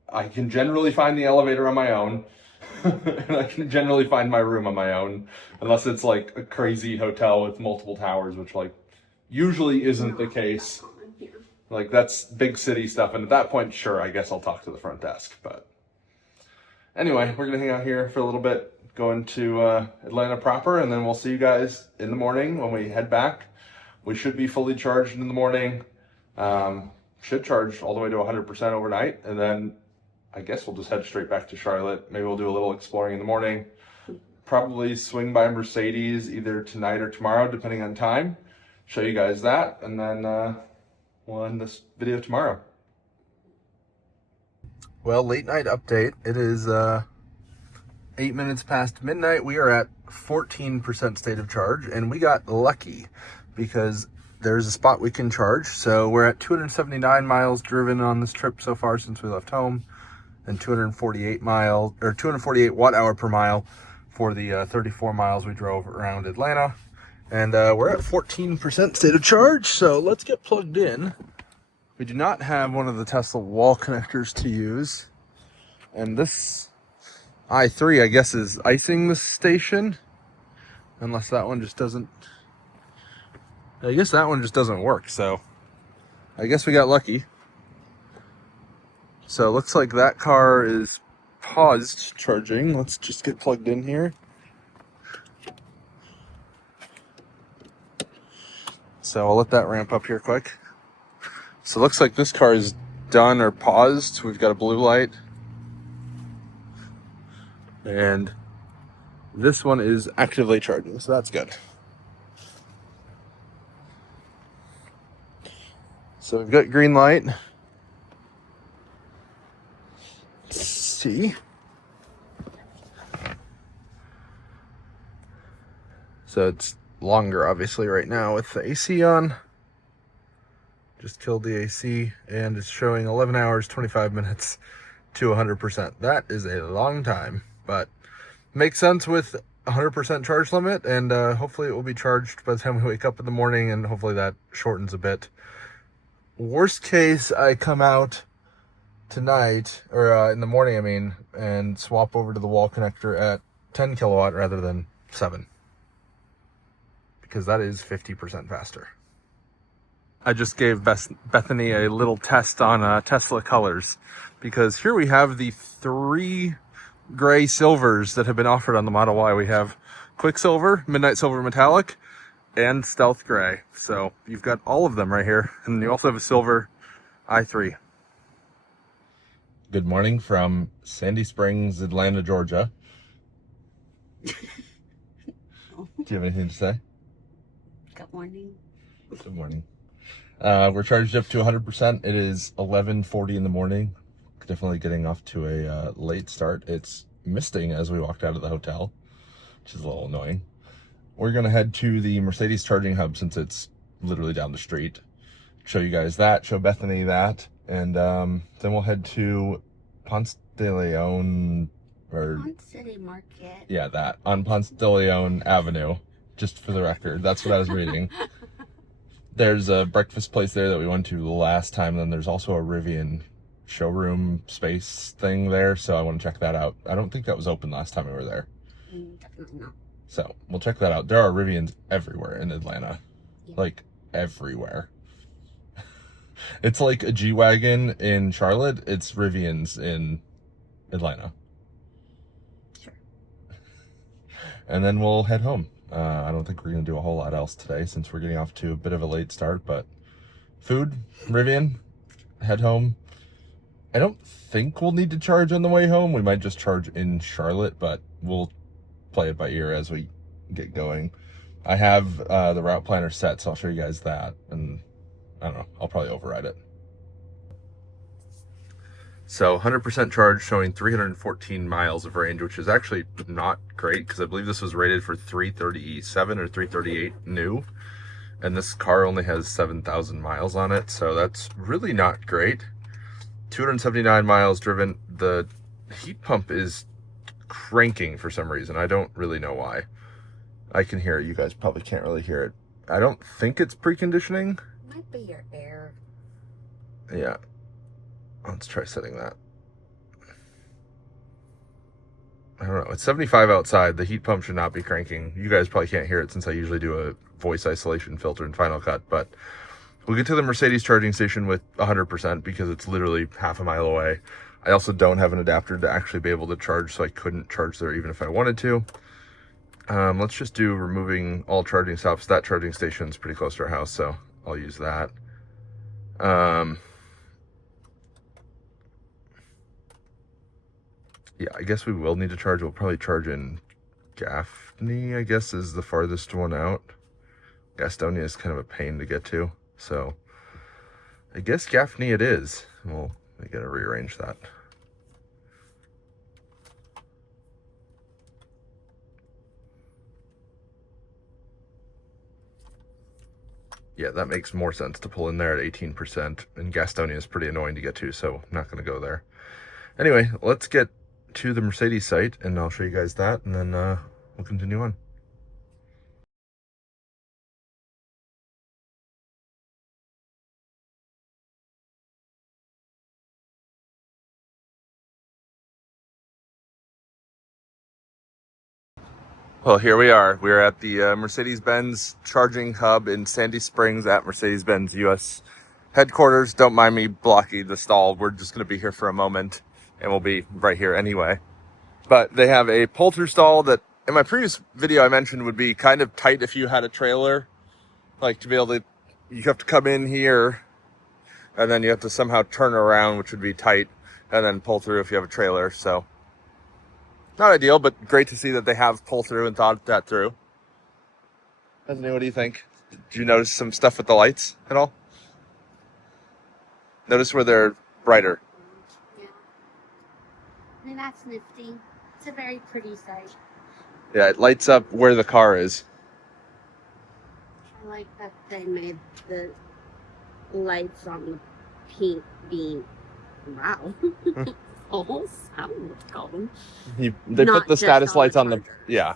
I can generally find the elevator on my own, and I can generally find my room on my own, unless it's like a crazy hotel with multiple towers, which like usually isn't the case. Like, that's big city stuff, and at that point, sure, I guess I'll talk to the front desk. But anyway, we're gonna hang out here for a little bit, going to Atlanta proper, and then we'll see you guys in the morning when we head back. We should be fully charged in the morning. Should charge all the way to 100% overnight, and then I guess we'll just head straight back to Charlotte. Maybe we'll do a little exploring in the morning. Probably swing by Mercedes either tonight or tomorrow, depending on time. Show you guys that, and then we'll end this video tomorrow. Well, late night update. It is 8 minutes past midnight. We are at 14% state of charge, and we got lucky because there's a spot we can charge. So we're at 279 miles driven on this trip so far since we left home, and 248 watt hour per mile for the 34 miles we drove around Atlanta. And we're at 14% state of charge, so let's get plugged in. We do not have one of the Tesla wall connectors to use, and this i3, I guess, is icing the station, unless that one just doesn't. I guess that one just doesn't work, so I guess we got lucky. So it looks like that car is paused charging. Let's just get plugged in here. So I'll let that ramp up here quick. So it looks like this car is done or paused. We've got a blue light. And this one is actively charging, so that's good. So we've got green light. Let's see. So it's longer, obviously, right now with the AC on. Just killed the AC, and it's showing 11 hours, 25 minutes to 100%. That is a long time, but makes sense with 100% charge limit, and hopefully it will be charged by the time we wake up in the morning, and hopefully that shortens a bit. Worst case, I come out tonight, or in the morning, I mean, and swap over to the wall connector at 10 kilowatt rather than 7. Because that is 50% faster. I just gave Bethany a little test on Tesla colors, because here we have the 3 gray silvers that have been offered on the Model Y. We have Quicksilver, Midnight Silver Metallic, and Stealth Gray. So you've got all of them right here. And you also have a silver i3. Good morning from Sandy Springs, Atlanta, Georgia. Do you have anything to say? Good morning. Good morning. We're charged up to 100%. It is 11:40 in the morning. Definitely getting off to a late start. It's misting as we walked out of the hotel, which is a little annoying. We're going to head to the Mercedes Charging Hub since it's literally down the street. Show you guys that, show Bethany that, and then we'll head to Ponce de Leon, or Ponce City Market. Yeah, that, on Ponce de Leon Avenue, just for the record. That's what I was reading. There's a breakfast place there that we went to the last time, then there's also a Rivian showroom space thing there, so I want to check that out. I don't think that was open last time we were there. Definitely not. So we'll check that out. There are Rivians everywhere in Atlanta. Yeah. Like everywhere. It's like a G-Wagon in Charlotte. It's Rivians in Atlanta. Sure. And then we'll head home. I don't think we're going to do a whole lot else today since we're getting off to a bit of a late start, but food, Rivian, head home. I don't think we'll need to charge on the way home. We might just charge in Charlotte, but we'll play it by ear as we get going. I have the route planner set, so I'll show you guys that, and I don't know, I'll probably override it. So 100% charge, showing 314 miles of range, which is actually not great because I believe this was rated for 337 or 338 new, and this car only has 7,000 miles on it, so that's really not great. 279 miles driven. The heat pump is cranking for some reason. I don't really know why. I can hear it. You guys probably can't really hear it. I don't think it's preconditioning. Might be your air. Yeah. Let's try setting that. I don't know. It's 75 outside. The heat pump should not be cranking. You guys probably can't hear it since I usually do a voice isolation filter in Final Cut, but we'll get to the Mercedes charging station with 100% because it's literally half a mile away. I also don't have an adapter to actually be able to charge, so I couldn't charge there even if I wanted to. Let's just do removing all charging stops. That charging station is pretty close to our house, so I'll use that. Yeah, I guess we will need to charge. We'll probably charge in Gaffney, I guess, is the farthest one out. Gastonia is kind of a pain to get to, so I guess Gaffney it is. Well, I gotta rearrange that. yeah, that makes more sense to pull in there at 18%. And Gastonia is pretty annoying to get to, so I'm not going to go there. Anyway, let's get to the Mercedes site, and I'll show you guys that, and then we'll continue on. Well, here we are. We're at the Mercedes-Benz Charging Hub in Sandy Springs at Mercedes-Benz US headquarters. Don't mind me blocking the stall. We're just going to be here for a moment, and we'll be right here anyway. But they have a pull-through stall that, in my previous video, I mentioned would be kind of tight if you had a trailer. Like, to be able to, you have to come in here, and then you have to somehow turn around, which would be tight, and then pull through if you have a trailer, so. Not ideal, but great to see that they have pull through and thought that through. Bethany, what do you think? Did you notice some stuff with the lights at all? Notice where they're brighter. Yeah. I mean, that's nifty. It's a very pretty sight. Yeah, it lights up where the car is. I like that they made the lights on the paint beam. Wow. Almost sound what's called them. They Not put the just status on lights the on the, charger. yeah.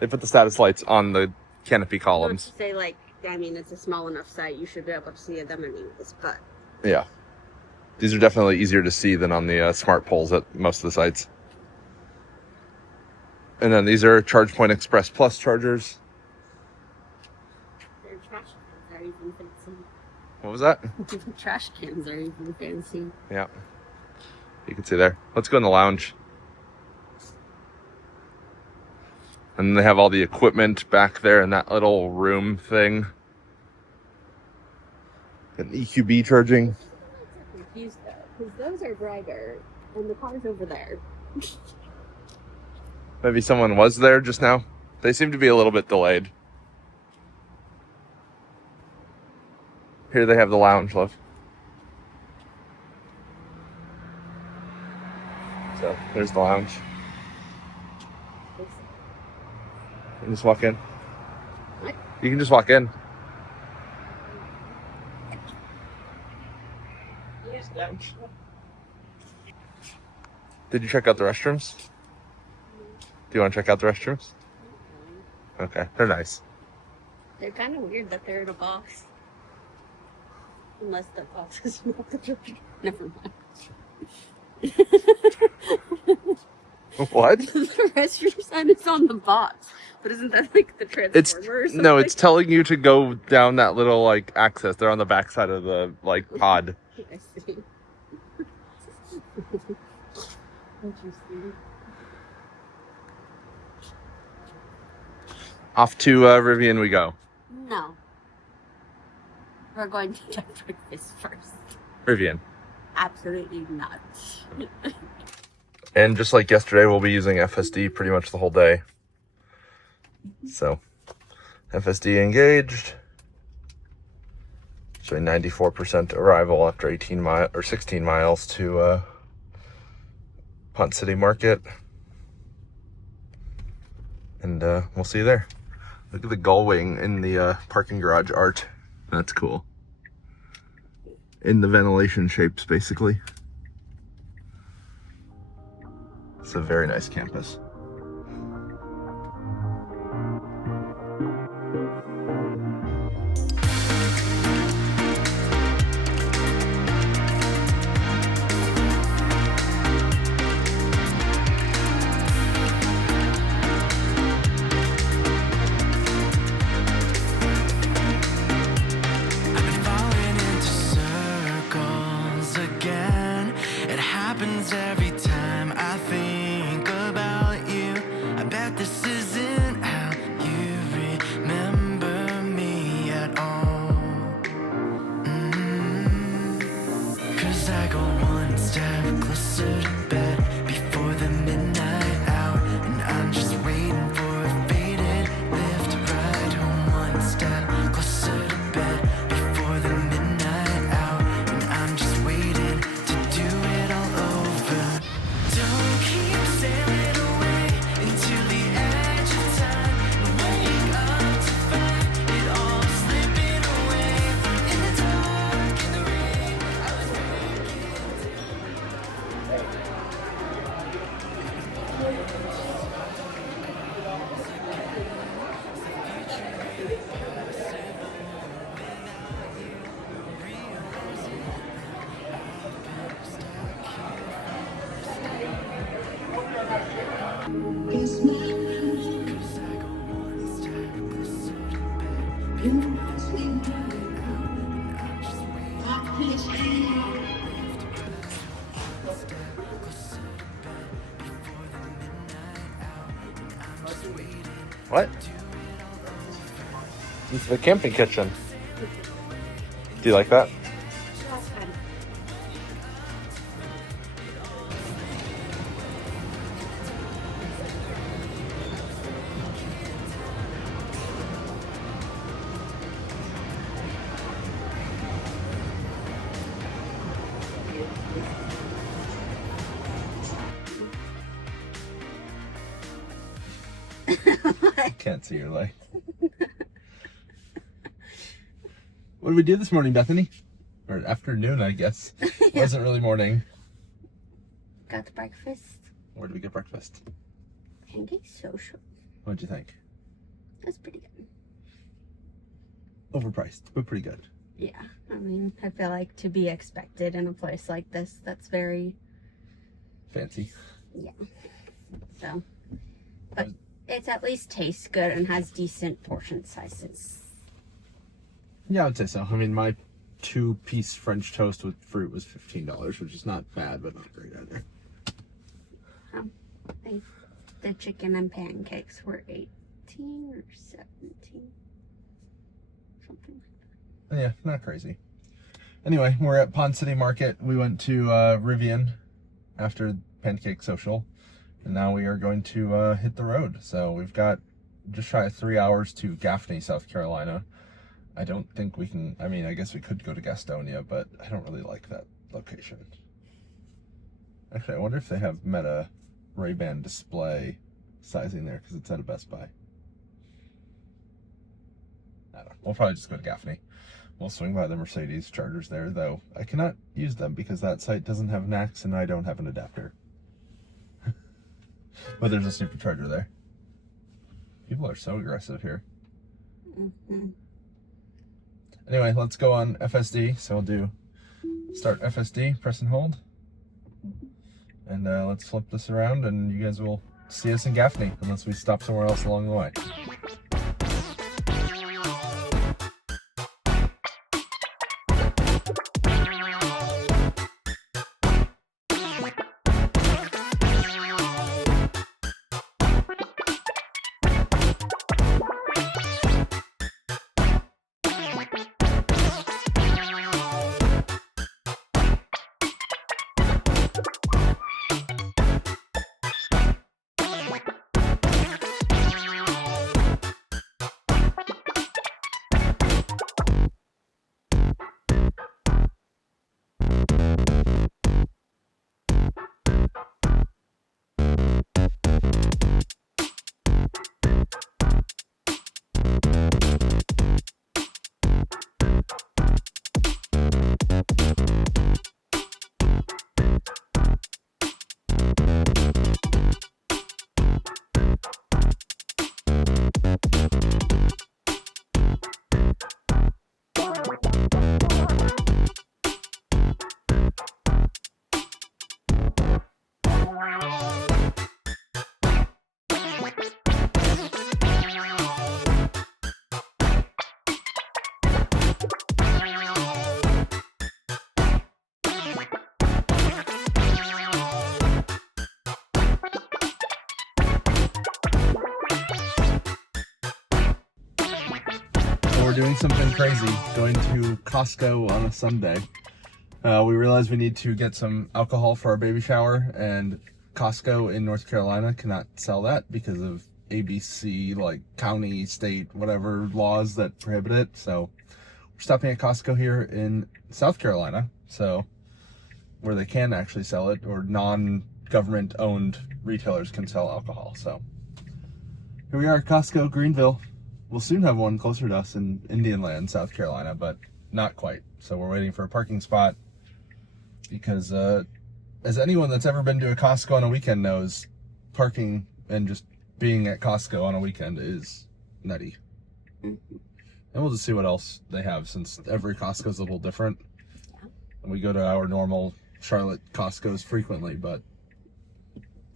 They put the status lights on the canopy Not columns. to say, like, I mean, it's a small enough site, you should be able to see them anyways, but. Yeah. These are definitely easier to see than on the smart poles at most of the sites. And then these are ChargePoint Express Plus chargers. Their trash cans are even fancy. What was that? Trash cans are even fancy. Yeah. You can see there. Let's go in the lounge. And they have all the equipment back there in that little room thing. An EQB charging. I'm confused though, because those are brighter, and the car's over there. Maybe someone was there just now. They seem to be a little bit delayed. Here they have the lounge, love. So there's the lounge. You can just walk in. What? You can just walk in. Lounge. Did you check out the restrooms? Do you want to check out the restrooms? Okay, they're nice. They're kind of weird that they're in a box. Unless the box is not the charger. Never mind. What? The restroom sign is on the box. But isn't that like the transformer or something? No, it's telling you to go down that little like access. They're on the back side of the like pod. I see. Interesting. Off to Rivian we go. No. We're going to get breakfast first. Rivian. Absolutely not. And just like yesterday, we'll be using FSD pretty much the whole day. So, FSD engaged. Showing 94% arrival after 16 miles to Ponce City Market. And we'll see you there. Look at the gull wing in the parking garage art. That's cool. In the ventilation shapes, basically. It's a very nice campus. Every time I think about you, I bet this isn't how you remember me at all. 'Cause I go one step closer to bed before the midnight hour, and I'm just waiting for a faded lift ride home. One step closer to bed before the midnight hour, and I'm just waiting to do it all over. Don't keep What? It's the camping kitchen. Do you like that? Can't see your light. What did we do this morning, Bethany? Or afternoon, I guess. It wasn't really morning. Got the breakfast. Where did we get breakfast? Pancake social. What'd you think? That's pretty good. Overpriced, but pretty good. Yeah, I mean, I feel like to be expected in a place like this, that's very Fancy. Yeah. So, but it's at least tastes good and has decent portion sizes. Yeah, I would say so. I mean, my 2-piece French toast with fruit was $15, which is not bad, but not great either. The chicken and pancakes were 18 or 17. Something like that. Yeah, not crazy. Anyway, we're at Ponce City Market. We went to Rivian after Pancake Social, and now we are going to hit the road. So we've got just shy of 3 hours to Gaffney, South Carolina. I don't think we can, I mean, I guess we could go to Gastonia, but I don't really like that location. Actually, I wonder if they have Meta Ray-Ban display sizing there, because it's at a Best Buy. I don't know. We'll probably just go to Gaffney. We'll swing by the Mercedes chargers there, though I cannot use them because that site doesn't have NACS and I don't have an adapter. But there's a Supercharger there. People are so aggressive here. Mm-hmm. Anyway, let's go on FSD. So we'll do start FSD, press and hold. And let's flip this around and you guys will see us in Gaffney, unless we stop somewhere else along the way. We're doing something crazy, going to Costco on a Sunday. We realized we need to get some alcohol for our baby shower, and Costco in North Carolina cannot sell that because of ABC, like county, state, whatever laws that prohibit it. So we're stopping at Costco here in South Carolina, so where they can actually sell it, or non-government owned retailers can sell alcohol. So here we are at Costco, Greenville. We'll soon have one closer to us in Indian Land, South Carolina, but not quite. So we're waiting for a parking spot because as anyone that's ever been to a Costco on a weekend knows, parking and just being at Costco on a weekend is nutty. And we'll just see what else they have, since every Costco is a little different. And we go to our normal Charlotte Costco's frequently, but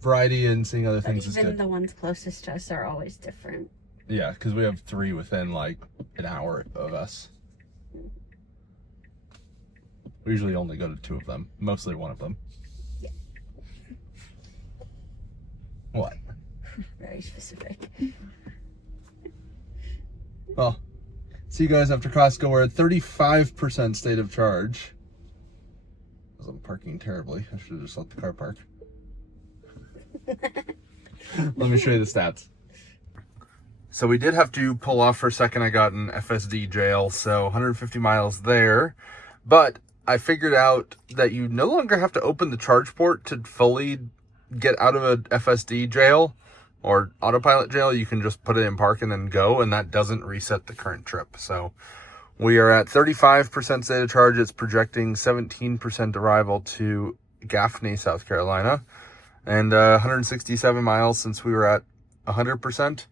variety and seeing other But things is even good. the ones closest to us are always different. Yeah, because we have 3 within like an hour of us. We usually only go to 2 of them, mostly 1 of them. Yeah. What? Very specific. Well, see you guys after Costco. We're at 35% state of charge. Because I'm parking terribly. I should have just let the car park. Let me show you the stats. So we did have to pull off for a second. I got an FSD jail, so 150 miles there. But I figured out that you no longer have to open the charge port to fully get out of a FSD jail or autopilot jail. You can just put it in park and then go, and that doesn't reset the current trip. So we are at 35% state of charge. It's projecting 17% arrival to Gaffney, South Carolina, and 167 miles since we were at 100%.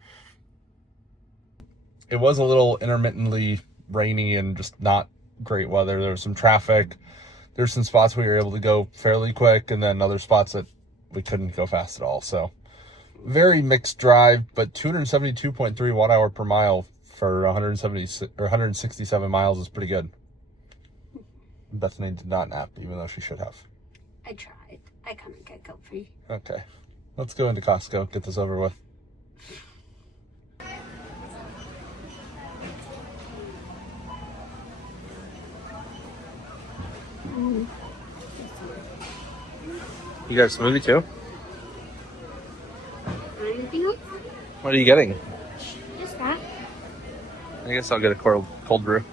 It was a little intermittently rainy and just not great weather. There was some traffic. There's some spots we were able to go fairly quick, and then other spots that we couldn't go fast at all. So very mixed drive, but 272.3 watt hour per mile for 167 miles is pretty good. Bethany did not nap, even though she should have. I tried. I couldn't get comfy. Okay, let's go into Costco, get this over with. You got a smoothie too? Anything else? What are you getting? Just that. I guess I'll get a cold brew.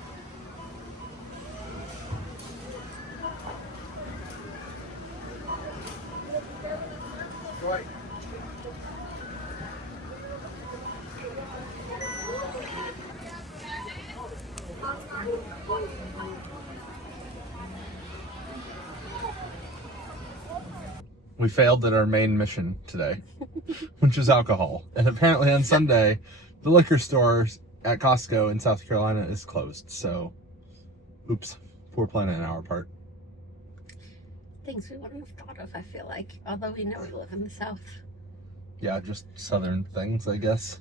We failed at our main mission today, which is alcohol. And apparently on Sunday, the liquor store at Costco in South Carolina is closed. So, oops, poor plan on our part. Things we wouldn't have thought of, I feel like. Although we know we live in the South. Yeah, just southern things, I guess.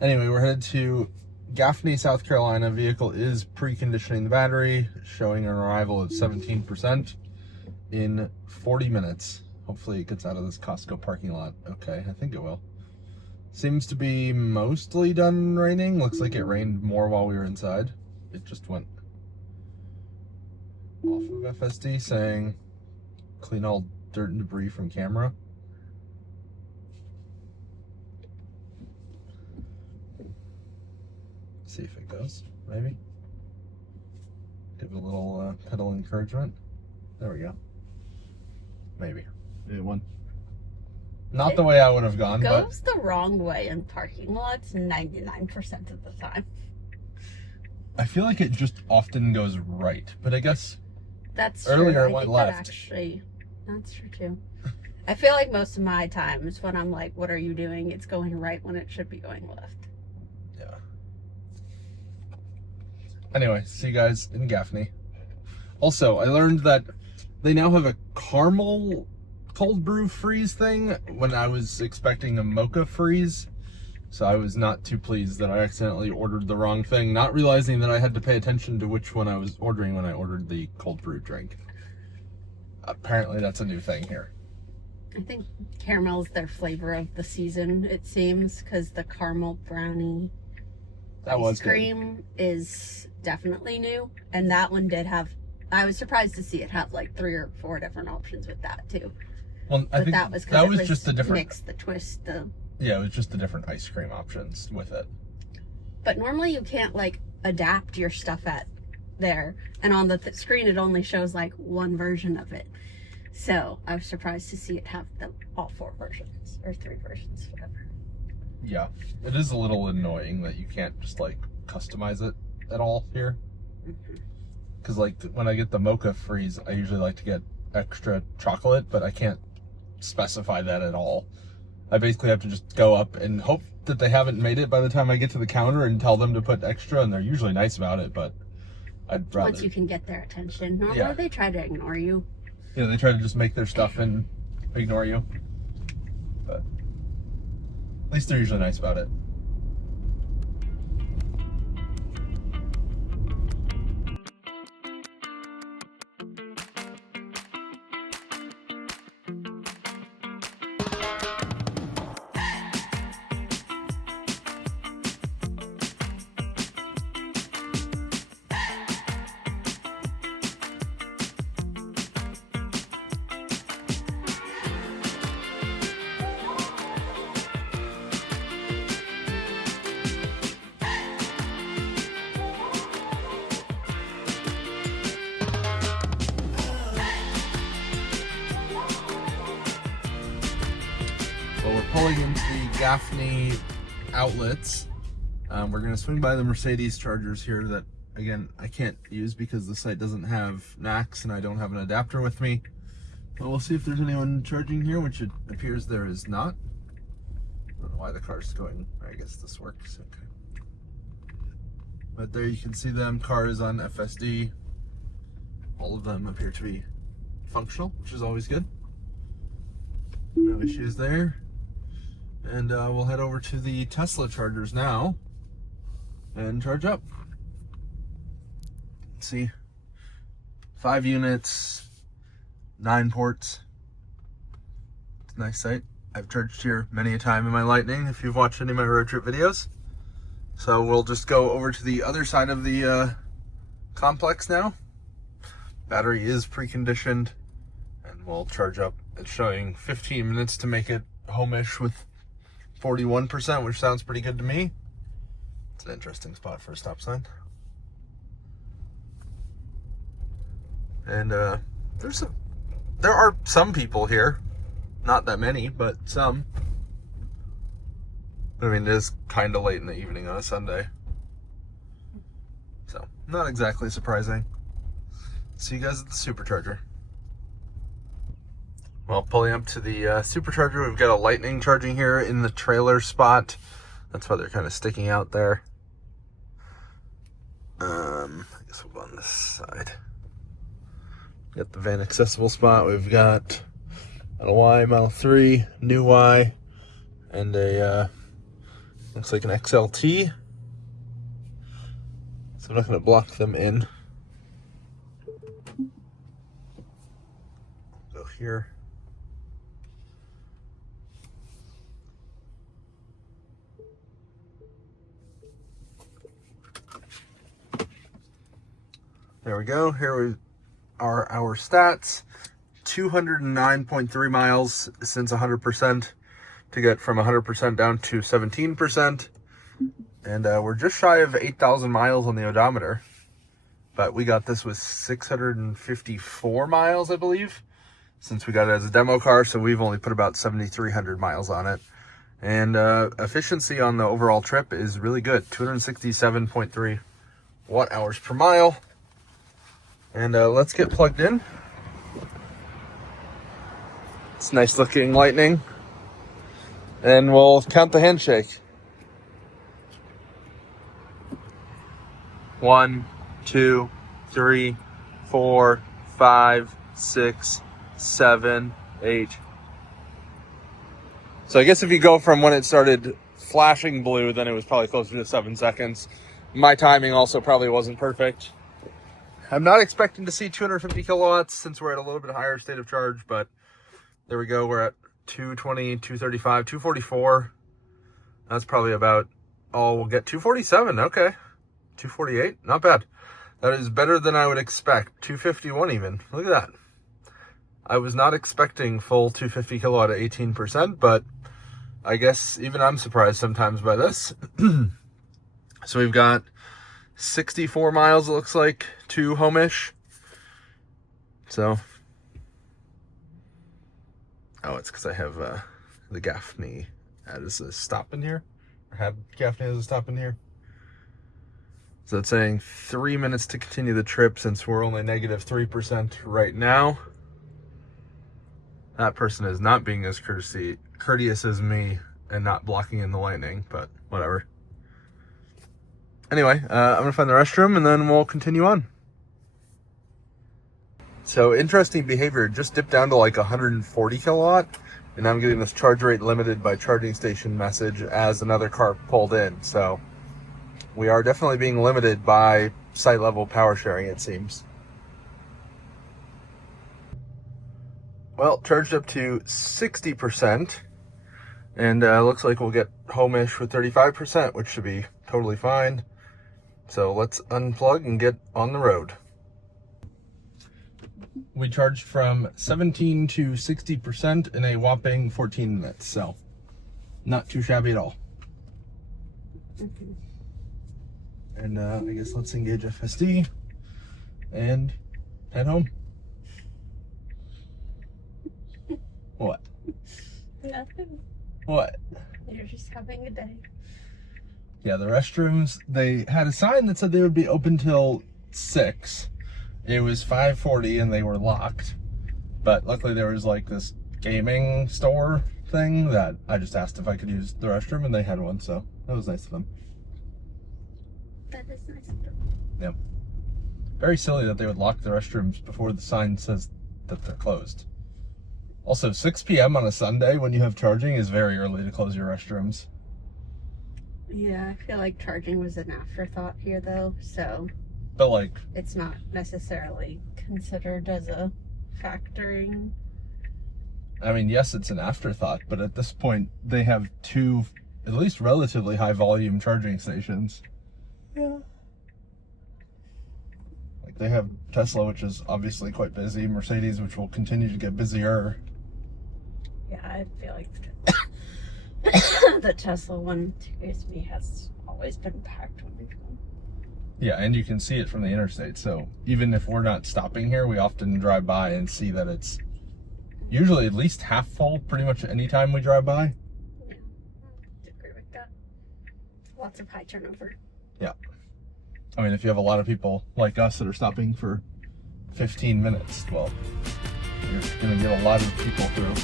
Anyway, we're headed to Gaffney, South Carolina. Vehicle is preconditioning the battery, showing an arrival of 17%. In 40 minutes. Hopefully it gets out of this Costco parking lot. Okay, I think it will. Seems to be mostly done raining. Looks like it rained more while we were inside. It just went off of FSD saying clean all dirt and debris from camera. See if it goes, maybe. Give it a little pedal encouragement. There we go. Maybe. It went not the way I would have gone, but Goes the wrong way in parking lots 99% of the time. I feel like it just often goes right. But I guess That's earlier true. it went I think left. That actually, that's true too. I feel like most of my times when I'm like, what are you doing? It's going right when it should be going left. Yeah. Anyway, see you guys in Gaffney. Also, I learned that they now have a caramel cold brew freeze thing when I was expecting a mocha freeze. So I was not too pleased that I accidentally ordered the wrong thing, not realizing that I had to pay attention to which one I was ordering when I ordered the cold brew drink. Apparently that's a new thing here. I think caramel's their flavor of the season, it seems, because the caramel brownie That was ice good. cream is definitely new. And that one did have, I was surprised to see it have like 3 or 4 different options with that too. Well, I But think that was just a different mix, the twist, Yeah, it was just the different ice cream options with it. But normally you can't like adapt your stuff at there, and on the screen it only shows like one version of it. So I was surprised to see it have all 4 versions or 3 versions, whatever. Yeah, it is a little annoying that you can't just like customize it at all here. Because like when I get the mocha freeze, I usually like to get extra chocolate, but I can't specify that at all. I basically have to just go up and hope that they haven't made it by the time I get to the counter and tell them to put extra, and they're usually nice about it, but I'd rather... Once you can get their attention. Normally Yeah. they try to ignore you. Yeah, they try to just make their stuff and ignore you. but at least they're usually nice about it. Well, we're pulling into the Gaffney outlets. We're going to swing by the Mercedes chargers here that, again, I can't use because the site doesn't have NACS and I don't have an adapter with me. But we'll see if there's anyone charging here, which it appears there is not. I don't know why the car's going. I guess this works. Okay. But there you can see them. Car is on FSD. All of them appear to be functional, which is always good. No issues there. And we'll head over to the Tesla chargers now and charge up. Let's see, 5 units, 9 ports. It's a nice site. I've charged here many a time in my Lightning if you've watched any of my road trip videos. So we'll just go over to the other side of the complex now. Battery is preconditioned and we'll charge up. It's showing 15 minutes to make it home-ish with 41%, which sounds pretty good to me. It's an interesting spot for a stop sign. And there are some people here. Not that many, but some. I mean, it is kind of late in the evening on a Sunday. So, not exactly surprising. See you guys at the Supercharger. Well, pulling up to the Supercharger, we've got a Lightning charging here in the trailer spot. That's why they're kind of sticking out there. I guess we'll go on this side. Got the van accessible spot. We've got Model Y, Model 3, new Y, and a, looks like an XLT. So I'm not going to block them in. Go here. There we go. Here are our stats. 209.3 miles since 100% to get from 100% down to 17%. And we're just shy of 8,000 miles on the odometer. But we got this with 654 miles, I believe, since we got it as a demo car. So we've only put about 7,300 miles on it. And efficiency on the overall trip is really good. 267.3 watt hours per mile. And let's get plugged in. It's a nice looking Lightning. And we'll count the handshake. 1, 2, 3, 4, 5, 6, 7, 8. So I guess if you go from when it started flashing blue, then it was probably closer to 7 seconds. My timing also probably wasn't perfect. I'm not expecting to see 250 kilowatts since we're at a little bit higher state of charge, but there we go. We're at 220, 235, 244. That's probably about all we'll get. 247, okay. 248, not bad. That is better than I would expect. 251 even, look at that. I was not expecting full 250 kilowatt at 18%, but I guess even I'm surprised sometimes by this. So we've got 64 miles, it looks like, to home-ish. So, oh, it's because I have the Gaffney as a stop in here. I had Gaffney as a stop in here. So it's saying 3 minutes to continue the trip since we're only negative 3% right now. That person is not being as courteous as me and not blocking in the Lightning, but whatever. Anyway, I'm gonna find the restroom and then we'll continue on. So interesting behavior, just dipped down to like 140 kilowatt And I'm getting this charge rate limited by charging station message as another car pulled in. So we are definitely being limited by site level power sharing, it seems. Well, charged up to 60%. And looks like we'll get home-ish with 35%, which should be totally fine. So let's unplug and get on the road. We charged from 17 to 60% in a whopping 14 minutes, so not too shabby at all. And I guess let's engage FSD and head home. What? Nothing. What? You're just having a day. Yeah, the restrooms, they had a sign that said they would be open till 6. It was 5:40 and they were locked. But luckily there was like this gaming store thing that I just asked if I could use the restroom and they had one, so that was nice of them. That is nice of them. Yep. Very silly that they would lock the restrooms before the sign says that they're closed. Also, 6 p.m. on a Sunday when you have charging is very early to close your restrooms. Yeah, I feel like charging was an afterthought here though, so But like, it's not necessarily considered as a factoring. I mean, yes, it's an afterthought, but at this point they have 2 at least relatively high volume charging stations. Yeah. Like they have Tesla, which is obviously quite busy, Mercedes, which will continue to get busier. Yeah, I feel like the Tesla one, to me, has always been packed when we come. Yeah, and you can see it from the interstate. So even if we're not stopping here, we often drive by and see that it's usually at least half full pretty much any time we drive by. Yeah, I agree with that. Lots of high turnover. Yeah. I mean, if you have a lot of people like us that are stopping for 15 minutes, well, you're going to get a lot of people through.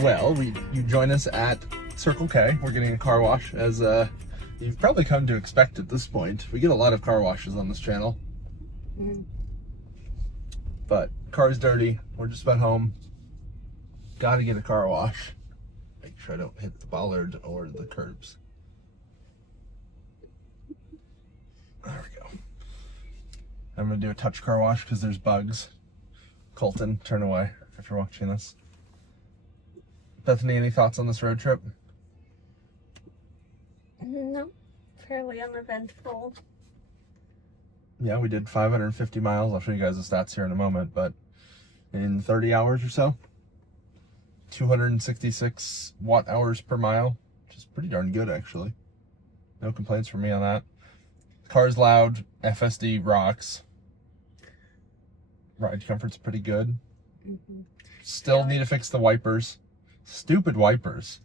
Well, you join us at Circle K. We're getting a car wash, as you've probably come to expect at this point. We get a lot of car washes on this channel. But car's dirty. We're just about home. Gotta get a car wash. Make sure I don't hit the bollard or the curbs. There we go. I'm gonna do a touch car wash because there's bugs. Colton, turn away if you're watching this. Bethany, any thoughts on this road trip? No, fairly uneventful. Yeah, we did 550 miles. I'll show you guys the stats here in a moment, but in 30 hours or so, 266 watt hours per mile, which is pretty darn good actually. No complaints from me on that. Car's loud, FSD rocks. Ride comfort's pretty good. Still need to fix the wipers. Stupid wipers.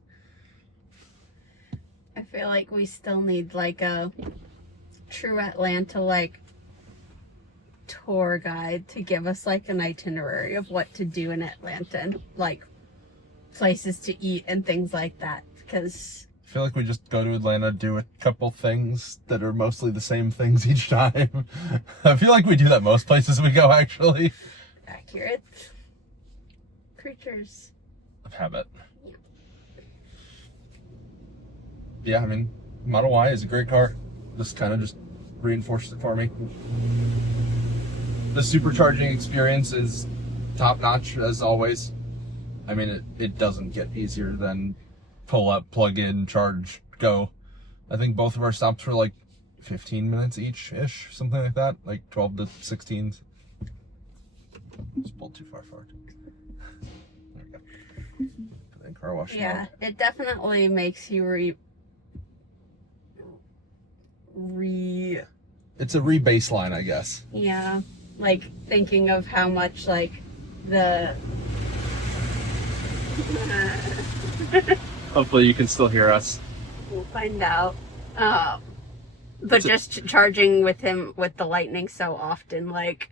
I feel like we still need like a true Atlanta like tour guide to give us like an itinerary of what to do in Atlanta and like places to eat and things like that, because I feel like we just go to Atlanta, do a couple things that are mostly the same things each time. I feel like we do that most places we go, actually. Accurate. Creatures Of habit. Yeah. Yeah, I mean, Model Y is a great car. This kind of just reinforced it for me. The supercharging experience is top notch as always. I mean, it doesn't get easier than pull up, plug in, charge, go. I think both of our stops were like 15 minutes each-ish, something like that, like 12 to 16. Just pulled too far forward. There we go. Put in car wash Yeah, mode. it definitely makes you It's a re-baseline, I guess. yeah, like thinking of how much like the Hopefully you can still hear us. we'll find out. But just charging with him with the Lightning so often, like,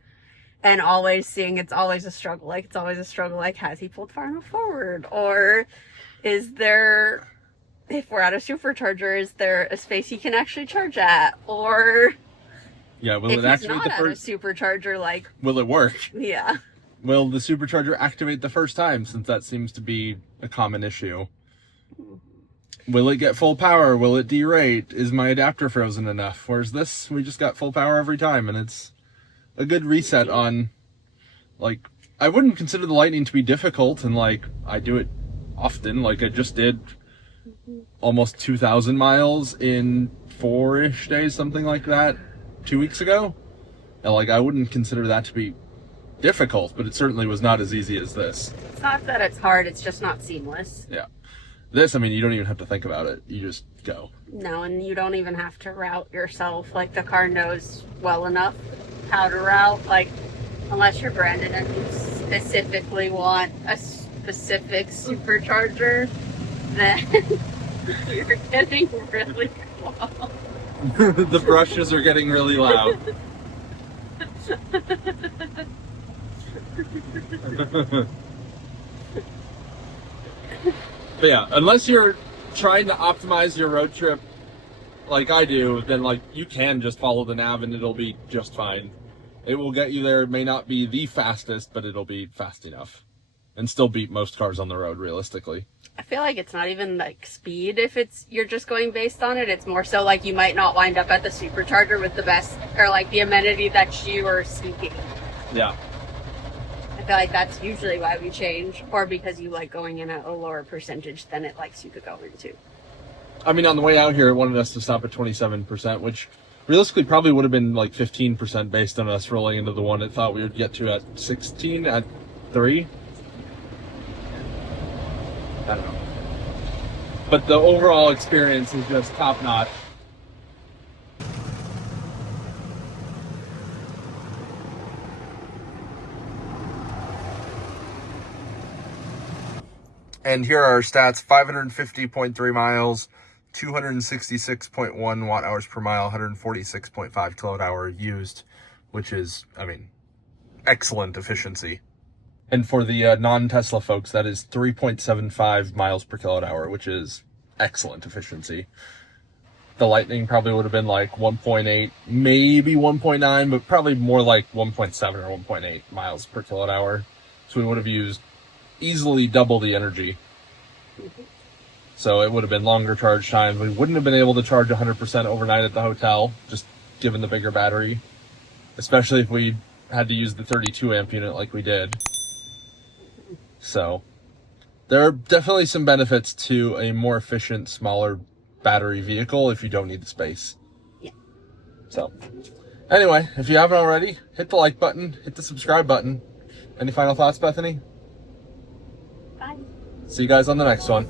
and always seeing it's always a struggle. Like, it's always a struggle. Like, has he pulled far enough forward? Or is there, if we're at a supercharger, is there a space he can actually charge at? Or Yeah, will if it he's activate not the at first? a supercharger, like, Will it work? yeah. Will the supercharger activate the first time, since that seems to be a common issue? Will it get full power? Will it derate? Is my adapter frozen enough? Whereas this, we just got full power every time, and it's a good reset on, like, I wouldn't consider the Lightning to be difficult, and like, I do it often, like I just did almost 2,000 miles in 4-ish days, something like that, 2 weeks ago. And like, I wouldn't consider that to be difficult, but it certainly was not as easy as this. It's not that it's hard, it's just not seamless. Yeah. This, I mean, you don't even have to think about it. You just go. No, and you don't even have to route yourself. Like, the car knows well enough how to route. Like, unless you're branded and you specifically want a specific supercharger, then you're getting really close. The brushes are getting really loud. But yeah, unless you're trying to optimize your road trip like I do, then like you can just follow the nav and it'll be just fine. It will get you there. It may not be the fastest, but it'll be fast enough and still beat most cars on the road realistically. I feel like it's not even like speed if you're just going based on it. It's more so like you might not wind up at the supercharger with the best or like the amenity that you are seeking. Yeah. I feel like that's usually why we change, or because you like going in at a lower percentage than it likes you to go into. I mean, on the way out here, it wanted us to stop at 27%, which realistically probably would have been like 15% based on us rolling into the one it thought we would get to at 16 at 3. I don't know. But the overall experience is just top notch. And here are our stats: 550.3 miles, 266.1 watt hours per mile, 146.5 kilowatt hour used, which is, I mean, excellent efficiency. And for the non-Tesla folks, that is 3.75 miles per kilowatt hour, which is excellent efficiency. The Lightning probably would have been like 1.8, maybe 1.9, but probably more like 1.7 or 1.8 miles per kilowatt hour. So we would have used easily double the energy. So it would have been longer charge times. We wouldn't have been able to charge 100% overnight at the hotel, just given the bigger battery, especially if we had to use the 32 amp unit like we did. So there are definitely some benefits to a more efficient, smaller battery vehicle if you don't need the space. Yeah. So anyway, if you haven't already, hit the like button, hit the subscribe button. Any final thoughts, Bethany? Bye. See you guys on the next one.